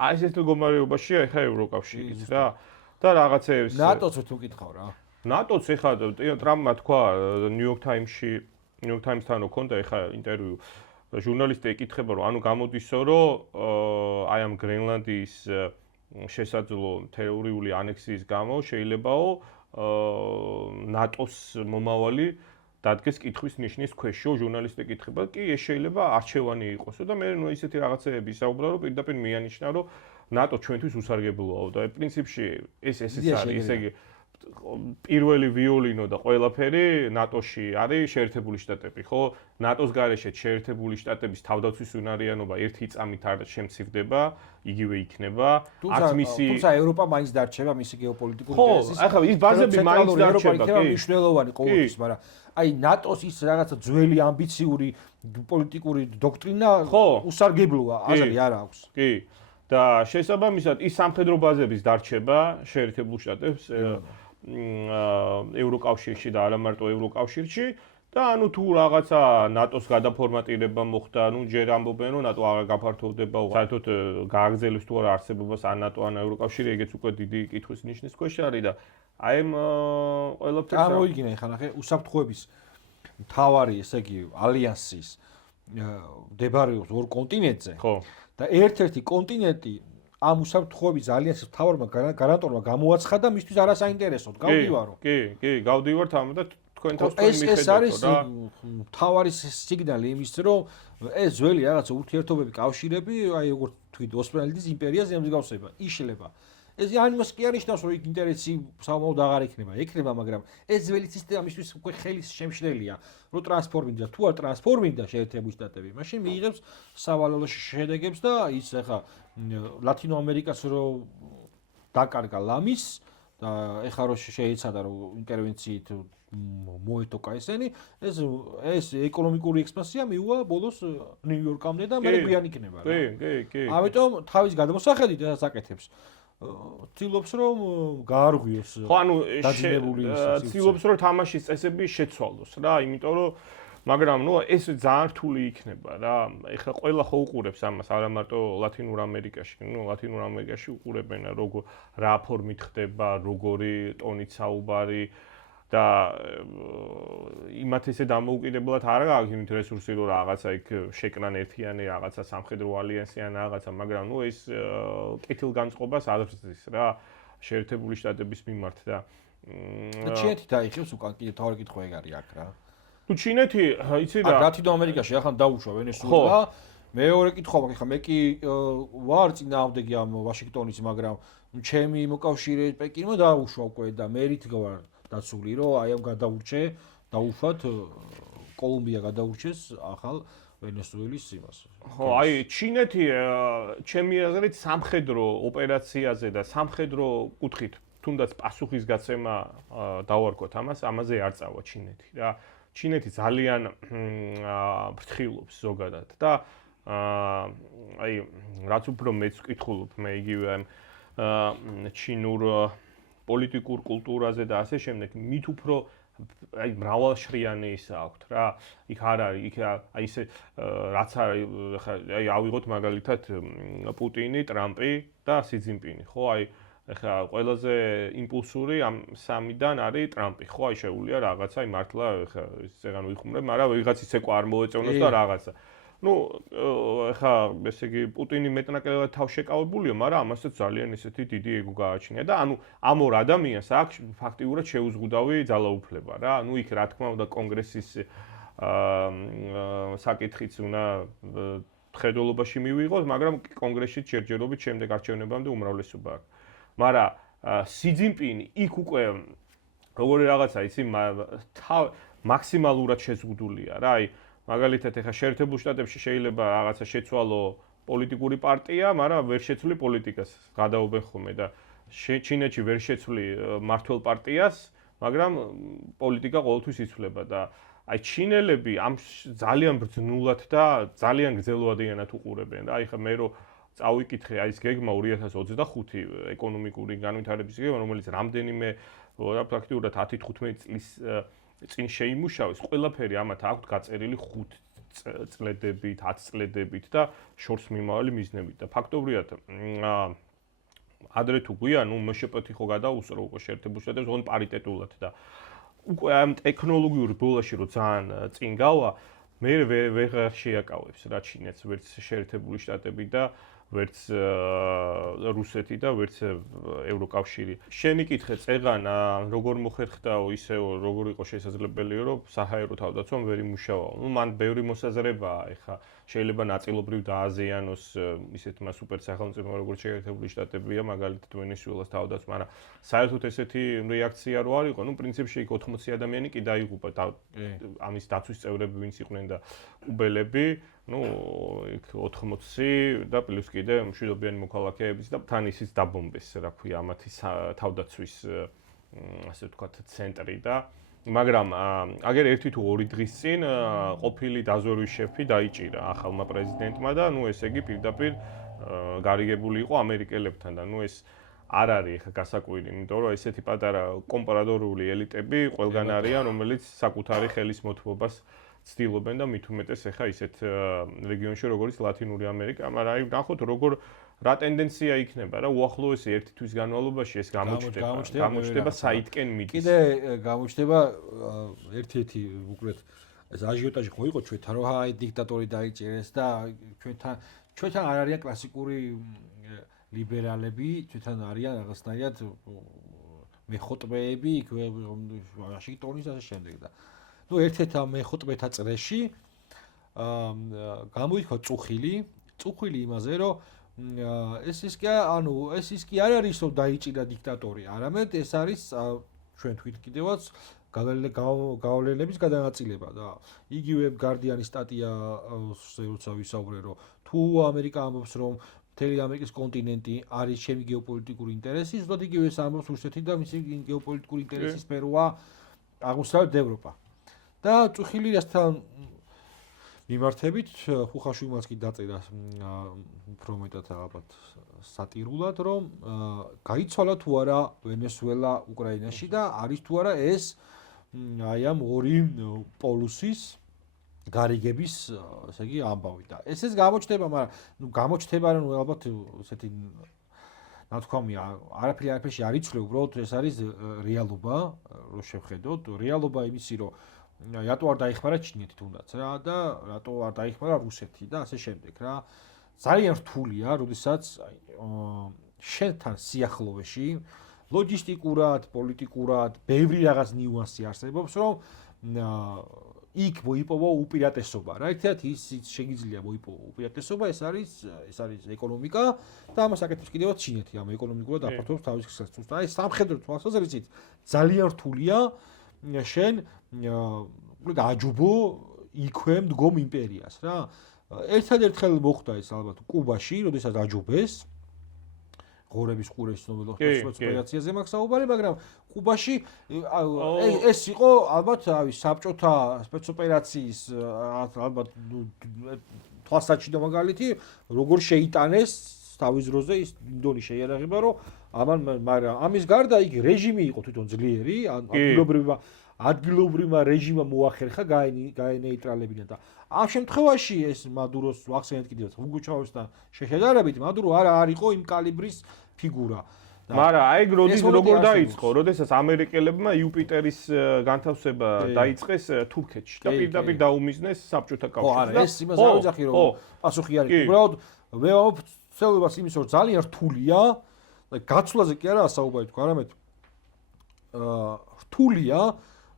აი ეს მდგომარეობაშია ეხა ევროკავშირიც რა. და რაღაცეებს ნატოც თუ კითხავ რა. ნატოც ეხა ტრამპმა თქვა ნიუ-იორკ ტაიმსში, ნიუ-იორკ ტაიმსთან ოქონდა ეხა ინტერვიუ. ჟურნალისტი ეკითხება რომ ანუ გამოდისო რომ აი ამ გრენლანდიის შესაძლო თეორიული ანექსიის გამო შეიძლებაო ნატოს მომავალი დადგეს კითხვის ნიშნის ქვეშ, ჟურნალისტი კითხება, კი ეს შეიძლება არჩევანი იყოსო და მე ისეთი რაღაცეები საუბრა, რომ პირდაპირ მიანიშნა, რომ ნატო ჩვენთვის უსარგებლოა და პრინციპში ესეც არის, ესე იგი პირველი ვიოლინო და ყველაფერი ნატოში არის შეერთებული შტატები, ხო? ნატოს გარეშე შეერთებული შტატების თავდაცვის უნარიანობა ერთი წამით არ შემცირდება, იგივე იქნება. თუმცა ევროპა მაინც დარჩება მისი გეოპოლიტიკური ინტერესის. ხო, ახლა ის ბაზები მაინც დარჩება, კი. მნიშვნელოვანი ყოველთვის, მაგრამ აი ნატოს ის რაღაცა ძველი ამბიციური პოლიტიკური დოქტრინა უსარგებლოა, აზრი არ აქვს. კი. და შესაბამისად ის სამხედრო ბაზების დარჩება შეერთებულ შტატებს ევროკავშირში და არა მარტო ევროკავშირში და ანუ თუ რაღაცა ნატოს გადაფორმატირება მოხდა, ну ჯერ ამბობენ რომ ნატო აღარ გაფართოვდება, საერთოდ გააგრძელებს თუ არა არსებობას ან ნატო ან ევროკავშირი, ეგეც უკვე დიდი კითხვის ნიშნის ქვეშ არის და აი ამ ყველაფერს წარმოიდგინე ხა ნახე უსაფრთხოების მთავარი, ესე იგი ალიანსის მდებარეობს ორ კონტინენტზე. ხო. და ერთ-ერთი კონტინენტი ამ უსაფრთხოების ალიანსის მთავარმა გარანტორმა გამოაცხადა მისთვის არასაინტერესოდ. გავდივარო. კი, გავდივართ ამ და თქვენ თავს თქვენ მიხედავთ. ეს არის მთავარი სიგნალი იმის, რომ ეს ძველი რაღაცა ურთიერთობები, კავშირები, აი როგორც თქვით, ოსმალეთის იმპერიაზე ემსგავსება, იშლება. ეს ამას კი არნიშნავს, რომ იქ ინტერესი საომაოდ აღარ იქნება. იქნება, მაგრამ ეს ძველი სისტემა მისთვის უკვე ხელის შემშლელია, რომ ტრანსფორმირდა, თუ არ ტრანსფორმირდა შეერთებული შტატები, მაშინ მიიღებს სავალალო შედეგებს და ის ახლა ლათინო ამერიკას რო დაკარგა ლამის და ეხლა რო შეეცადა რომ ინტერვენციით მოეთოკა ესენი, ეს ეკონომიკური ექსპანსია მიუვა ბოლოს ნიუ-იორკამდე და მე გვიან იქნება რა. კი. ამიტომ თავის გადმოსახედით ეს აკეთებს. ცდილობს რომ გაარღვიოს დაძინებული ცდილობს რომ თამაშის წესები შეცვალოს რა, იმიტომ რომ მაგრამ ნუ ეს ძალიან რთული იქნება რა. ეხლა ყველა ხო უყურებს ამას, არა მარტო ლათინურ ამერიკაში, ნუ ლათინურ ამერიკაში უყურებენ როგორ რა ფორმით ხდება, როგორი ტონით საუბარი და იმათ ესე დამოუკიდებლად არ გააქვს იმით რესურსი რომ რაღაცა იქ შეკრან ერთიანი რაღაცა სამხედრო ალიანსი ან რაღაცა, მაგრამ ნუ ეს კეთილგანწყობას აღწევს რა შეერთებული შტატების მიმართ და ჩინეთი დაიხევს უკან კიდე თავი კითხვა ეგ არის აქ რა. ნუ ჩინეთი, იცი რა. ლათინო ამერიკაში ახლა დაუშვა ვენესუელა. მეორე კითხვა მაქვს, ხა მე კი ვარ წინააღმდეგი ამ ვაშინგტონის, მაგრამ ჩემი მოკავშირე პეკინმა დაუშვა უკვე და მერით ვარ დაცული, რომ აი ამ დაუშვათ კოლუმბია გადაურჩეს ახალ ვენესუელის იმას. ხო, აი ჩინეთი ჩემი აზრით სამხედრო ოპერაციაზე და სამხედრო კუთხით თუნდაც პასუხისგაცემა დავარქვათ ამაზე არ წავა ჩინეთი რა. ჩინეთი ძალიან ფრთხილობს ზოგადად და აი რაც უფრო მეც ვკითხულობ მე იგივე ჩინურ პოლიტიკურ კულტურაზე და ასე შემდეგ, მით უფრო აი მრავალშრიანი ის აქვთ რა. იქ არ არის, იქ აი ესე რაც არის, აი ავიღოთ მაგალითად პუტინი, ტრამპი და სი ძინპინი, ხო? აი ეხლა ყველაზე იმპულსური ამ სამიდან არის ტრამპი, ხო? აი შეუულია რაღაცა აი მართლა ეხლა ისეგან ვიხმრებ, მაგრამ ვიღაცის ეკვა არ მოეწონოს და რაღაცა. ნუ ეხლა ესე იგი პუტინი მეტნაკლებად თავშეკავებულია, მაგრამ ამასაც ძალიან ისეთი დიდი ეგო გააჩნია და ანუ ამ ორ ადამიანს აქვს ფაქტიურად შეუზღუდავი ძალაუფლება რა. ნუ იქ რა თქმა უნდა კონგრესის საკითხიც უნდა ხედველობაში მივიღოს, მაგრამ კონგრესში ჯერჯერობით შემდეგ არჩევნებამდე უმრავლესობა აქვს. მაგრამ სი ძინპინი იქ უკვე როგორი რაღაცა იცი მაქსიმალურად შეზღუდულია რა. აი მაგალითად ეხა შეერთებულ შტატებში შეიძლება რაღაცა შეცვალო პოლიტიკური პარტია, მაგრამ ვერ შეცვლი პოლიტიკას, გადაობენ ხოლმე და ჩინეთში ვერ შეცვლი მართველ პარტიას, მაგრამ პოლიტიკა ყოველთვის იცვლება და აი ჩინელები ამ ძალიან ბრძნულად და ძალიან გრძელვადიანად უყურებენ რა. აი ხა მე რო წავიკითხე აი ეს გეგმა 2025 ეკონომიკური განვითარების გეგმა, რომელიც რამდენიმე პრაქტიკულად 10-15 წლის წინ შეიმუშავეს, ყველაფერი ამათ აქვს გაწერილი 5 წლედებით, 10 წლედებით და შორს მიმავალი მიზნებით და ფაქტობრივად ადრე თუ გვიან, ნუ მშპ-ი ხო გადაუსწრო უკვე შეერთებულ შტატებს ოღონდ პარიტეტულად და უკვე ამ ტექნოლოგიურ ბოლოში რო ძალიან წინ გავა, მე ვეღარ შეაკავებს რა ჩინეთს ვერც შეერთებული შტატები და ვერც რუსეთი და ვერც ევროკავშირი. შენი კითხე წეგან როგორ მოხერხდაო ისეო როგორ იყო შესაძლებელია რომ საჰაერო თავდაცვამ ვერ იმუშავა. ნუ მან ბევრი მოსაზრებაა, ეხა შეიძლება ნაწილობრივ დააზიანოს ისეთმა სუპერსახელმწიფოებმა როგორც შეერთებული შტატებია, მაგალითად ვენესუელას თავდაცვა, მაგრამ საერთოდ ესეთი რეაქცია რო არ იყო, ნუ პრინციპში იქ 80 ადამიანი კი დაიღუპა ამის დაცვის წევრები ვინც იყვნენ და კუბელები, ნუ იქ 80 და პლუს კიდე მშვიდობიანი მოქალაქეებიც და თან ისიც დაბომბეს, რა ქვია, ამათი თავდაცვის ასე ვთქვათ ცენტრი და მაგრამ აგერ 1 თუ 2 დღის წინ ყოფილი დაზვერვის შეფი დაიჭირა ახალმა პრეზიდენტმა და ნუ ესე იგი პირდაპირ გარიგებული იყო ამერიკელებთან და ნუ ეს არ არის ხა გასაკვირი, იმიტომ რომ ესეთი პატარა კომპარადორული ელიტები ყველგან არიან, რომელიც საკუთარი ხელის მოთმობას ცდილობენ და მით უმეტეს ახლა ისეთ რეგიონში როგორც ლათინური ამერიკა, მაგრამ აი ნახოთ როგორ რა ტენდენცია იქნება რა უახლოესი ერთი თვის განმავლობაში ეს გამოჩნდება საითკენ მიდის. კიდე გამოჩნდება ერთ-ერთი უკლეთ ეს აჟიოტაჟი ხო იყო ჩვენთან რომ აი დიქტატორი დაიჭერეს და ჩვენთან არ არიან კლასიკური ლიბერალები, ჩვენთან არიან რაღაცნაირად მეხოტბეები, ვაშინგტონის ასე შემდეგ და ნუ ერთ-ერთ მეხოტბეთა წრეში გამოიქვა წუხილი იმაზე რომ ეს ის კი არ არის რომ დაიჭირა დიქტატორი, არამედ ეს არის ჩვენ თვით კიდევაც გავლენების გადანაწილება და იგივე გარდიანის სტატიაზე როცა ვისაუბრე რომ თუ ამერიკა ამბობს რომ მთელი ამერიკის კონტინენტი არის ჩემი გეოპოლიტიკური ინტერესი, ზუსტად იგივე ამბობს რუსეთი და მისი გეოპოლიტიკური ინტერესის სფეროა აღმოსავლეთ ევროპა. და წუხილი რასთან მიმართებით ხუხაშვილმაც კი დაწერა უფრო მეტად ალბათ სატირულად რომ გაიცვალა თუ არა ვენესუელა უკრაინაში და არის თუ არა ეს აი ამ ორი პოლუსის გარიგების ესე იგი ამბავი და ეს გამოჩნდება, მაგრამ ნუ გამოჩნდება რომ ალბათ ესეთი ნათქვამია არაფერში არ იცვლება, უბრალოდ ეს არის რეალობა, რო შევხედოთ, რეალობა იმისი რომ რატო არ დაიხმარა ჩინეთი თუნდაც რა და რატო არ დაიხმარა რუსეთი და ასე შემდეგ რა. ძალიან რთულია, როდესაც შენთან სიახლოვეში ლოჯისტიკურად, პოლიტიკურად ბევრი რაღაც ნიუანსი არსებობს, რომ იქ მოიპოვა უპირატესობა რა. ერთად ის შეიძლება მოიპოვა უპირატესობა, ეს არის ეკონომიკა და ამას აკეთებს კიდევაც ჩინეთი, ამ ეკონომიკურად აფართოვებს თავის ხსნას. თუმცა აი სამხედრო თვალსაზრისით ძალიან რთულია შენ აჯუბო იქვე მდგომ იმპერიას რა. ერთადერთხელ მოხდა ეს ალბათ კუბაში, როდესაც აჯუბეს ღორების ყურეში ნომერში ოპერაციაზე მაქვს საუბარი, მაგრამ კუბაში ეს იყო ალბათ საბჭოთა სპეცოპერაციის ალბათ თვალსაჩინო მაგალითი, როგორ შეიტანეს თავის დროზე ის ინდონის შეიარაღება, რომ მაგრამ ამის გარდა იგი რეჟიმი იყო თვითონ ძლიერი, ადგილობრივმა რეჟიმმა მოახერხა გაენეიტრალებინა და ამ შემთხვევაში ეს მადუროს ვახსენეთ კიდევაც ჰუგო ჩავესთან შეხედარებით მადურო არ იყო იმ კალიბრის ფიგურა. მაგრამ აი როგორ დაიწყო, როდესაც ამერიკელებმა იუპიტერის განთავსება დაიწყეს თურქეთში და პირდაპირ დაუმიზნეს საბჭოთა კავშირს. ხო, არა, ეს იმას არ ვიძახი რომ პასუხი არის. უბრალოდ ვეუბნებ იმის რომ ძალიან რთულია და გაცვლაზე კი არა საუბარი თქვა, არამედ რთულია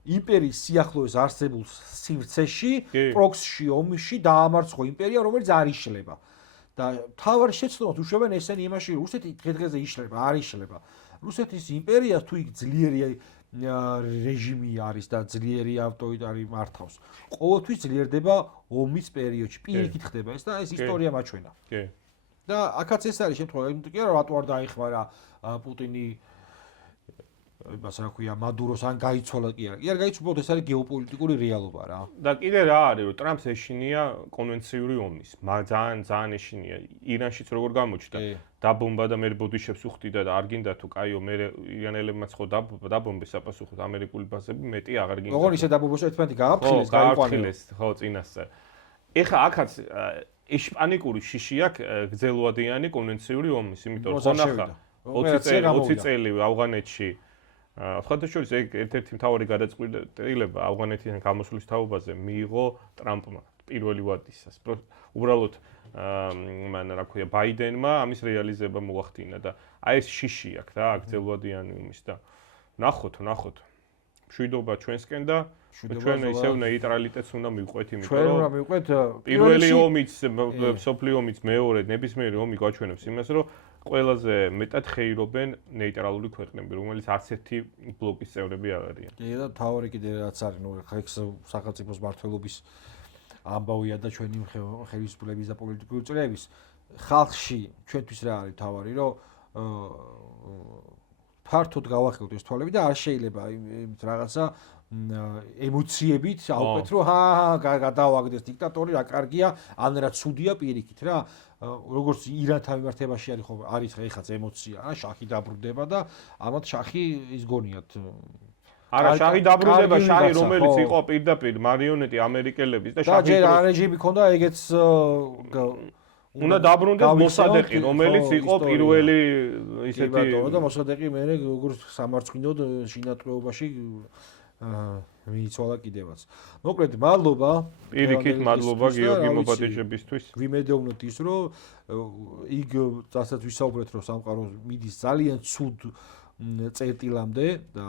იმპერიის სიახლოვეს არსებულ სივრცეში, პროქსში ომში დაამარცხო იმპერია, რომელიც არ იშლება. და თავარი შეცდომად უშვებენ ესენი იმაში, რომ რუსეთი დღე-დღეზე იშლება, არ იშლება. რუსეთის იმპერია თუ იქ ძლიერი რეჟიმი არის და ძლიერი ავტორიტარი მართავს, ყოველთვის ძლიერდება ომის პერიოდში. პირიქით ხდება ეს და ეს ისტორია მაჩვენა. კი. და აქაც ეს არის შემთხვევა, იმიტომ კი არა რატო არ დაიხმარა პუტინი იმას რა ქვია მადუროს ან გაიცვალა კი არა. კი არ გაიცვალა, ეს არის გეოპოლიტიკური რეალობა რა. და კიდე რა არის, რომ ტრამპს ეშინია კონვენციური ომის. ძალიან ეშინია. ირანშიც როგორ გამოჩნდა? დაბომბა და მე ბოდიშებს უხდიდა და არ გინდა თუ კაიო მე ირანელებმაც ხო დაბომბეს საპასუხოდ ამერიკული ბაზები, მეტი აღარ გინდა. როგორ ისე დაბომბოს ერთმანეთი გააფრთხილეს, გაიყვანეს, ხო, წინასწარ. ეხა აქაც პანიკური შიში აქვს გრძელვადიანი კონვენციური ომის, იმიტომ რომ ხონახა 20 წელი ავღანეთში ხათაშორის ერთ-ერთი მთავარი გადაწყვეტილება ავღანეთიდან გამოსვლის თაობაზე მიიღო ტრამპმა. პირველი ვადისას. უბრალოდ მან რა ქვია ბაიდენმა ამის რეალიზება მოახდინა და აი ეს შიში აქვს რა აგრძელვადიანის და ნახოთ. მშვიდობა ჩვენსკენ და ჩვენ ისევ ნეიტრალიტეტს უნდა მივყვეთ, იმიტომ ჩვენ უნდა რომ მივყვეთ პირველი ომიც, სოფლიო ომიც, მეორე ნებისმიერი ომი გვაჩვენებს იმას, რომ ყველაზე მეტად ხეირობენ ნეიტრალური ქვეყნები, რომელიც არც ერთი ბლოკის წევრები არ არიან. კი და თავარი კიდე რაც არის, ნუ ხექს სახელმწიფოს მართლობის ამბავია და ჩვენი ხელისუფლების და პოლიტიკური წრეების ხალხში ჩვენთვის რა არის თავარი, რომ ფართოდ გავახელოთ ეს თვალები და არ შეიძლება იმით რაღაცა ემოციებით აუყვეთ, რომ გადავაგდეს დიქტატორი, რა კარგია, ან რა ცუდია პირიქით რა. როგორც ირანთან მიმართებაში არის ეხაც ემოცია, შაჰი დაბრუნდება და ამათ შაჰი ის გონიათ არა, შაჰი დაბრუნდება, შაჰი რომელიც იყო პირდაპირ მარიონეტი ამერიკელების და შაჰი ჯერ რეჟიმი ქონდა ეგეც უნდა დაბრუნდეს მოსადეყი, რომელიც იყო პირველი ისეთი და მოსადეყი მე როგორც სამარცხვინოდ შინატყეობაში მიიცვალა კიდევაც. მოკლედ, მადლობა. პირიქით მადლობა გიორგი მოპატიჟებისთვის. ვიმედოვნოთ ის, რომ იქ რასაც ვისაუბრეთ, რომ სამყარო მიდის ძალიან ცუდ წერტილამდე და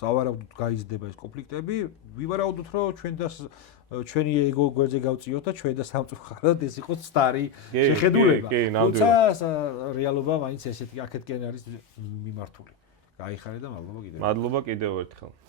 სავარაუდოდ გაიზრდება ეს კონფლიქტები, ვივარაუდოთ, რომ ჩვენი ეგო გვერდზე გავწიოთ და ჩვენ და სამწუხაროდ ეს იყოს სტარი შეხედულება. თუმცა რეალობა მაინც ესეთი აქეთკენ არის მიმართული. გაიხარე და მადლობა კიდევ. მადლობა კიდევ ერთხელ.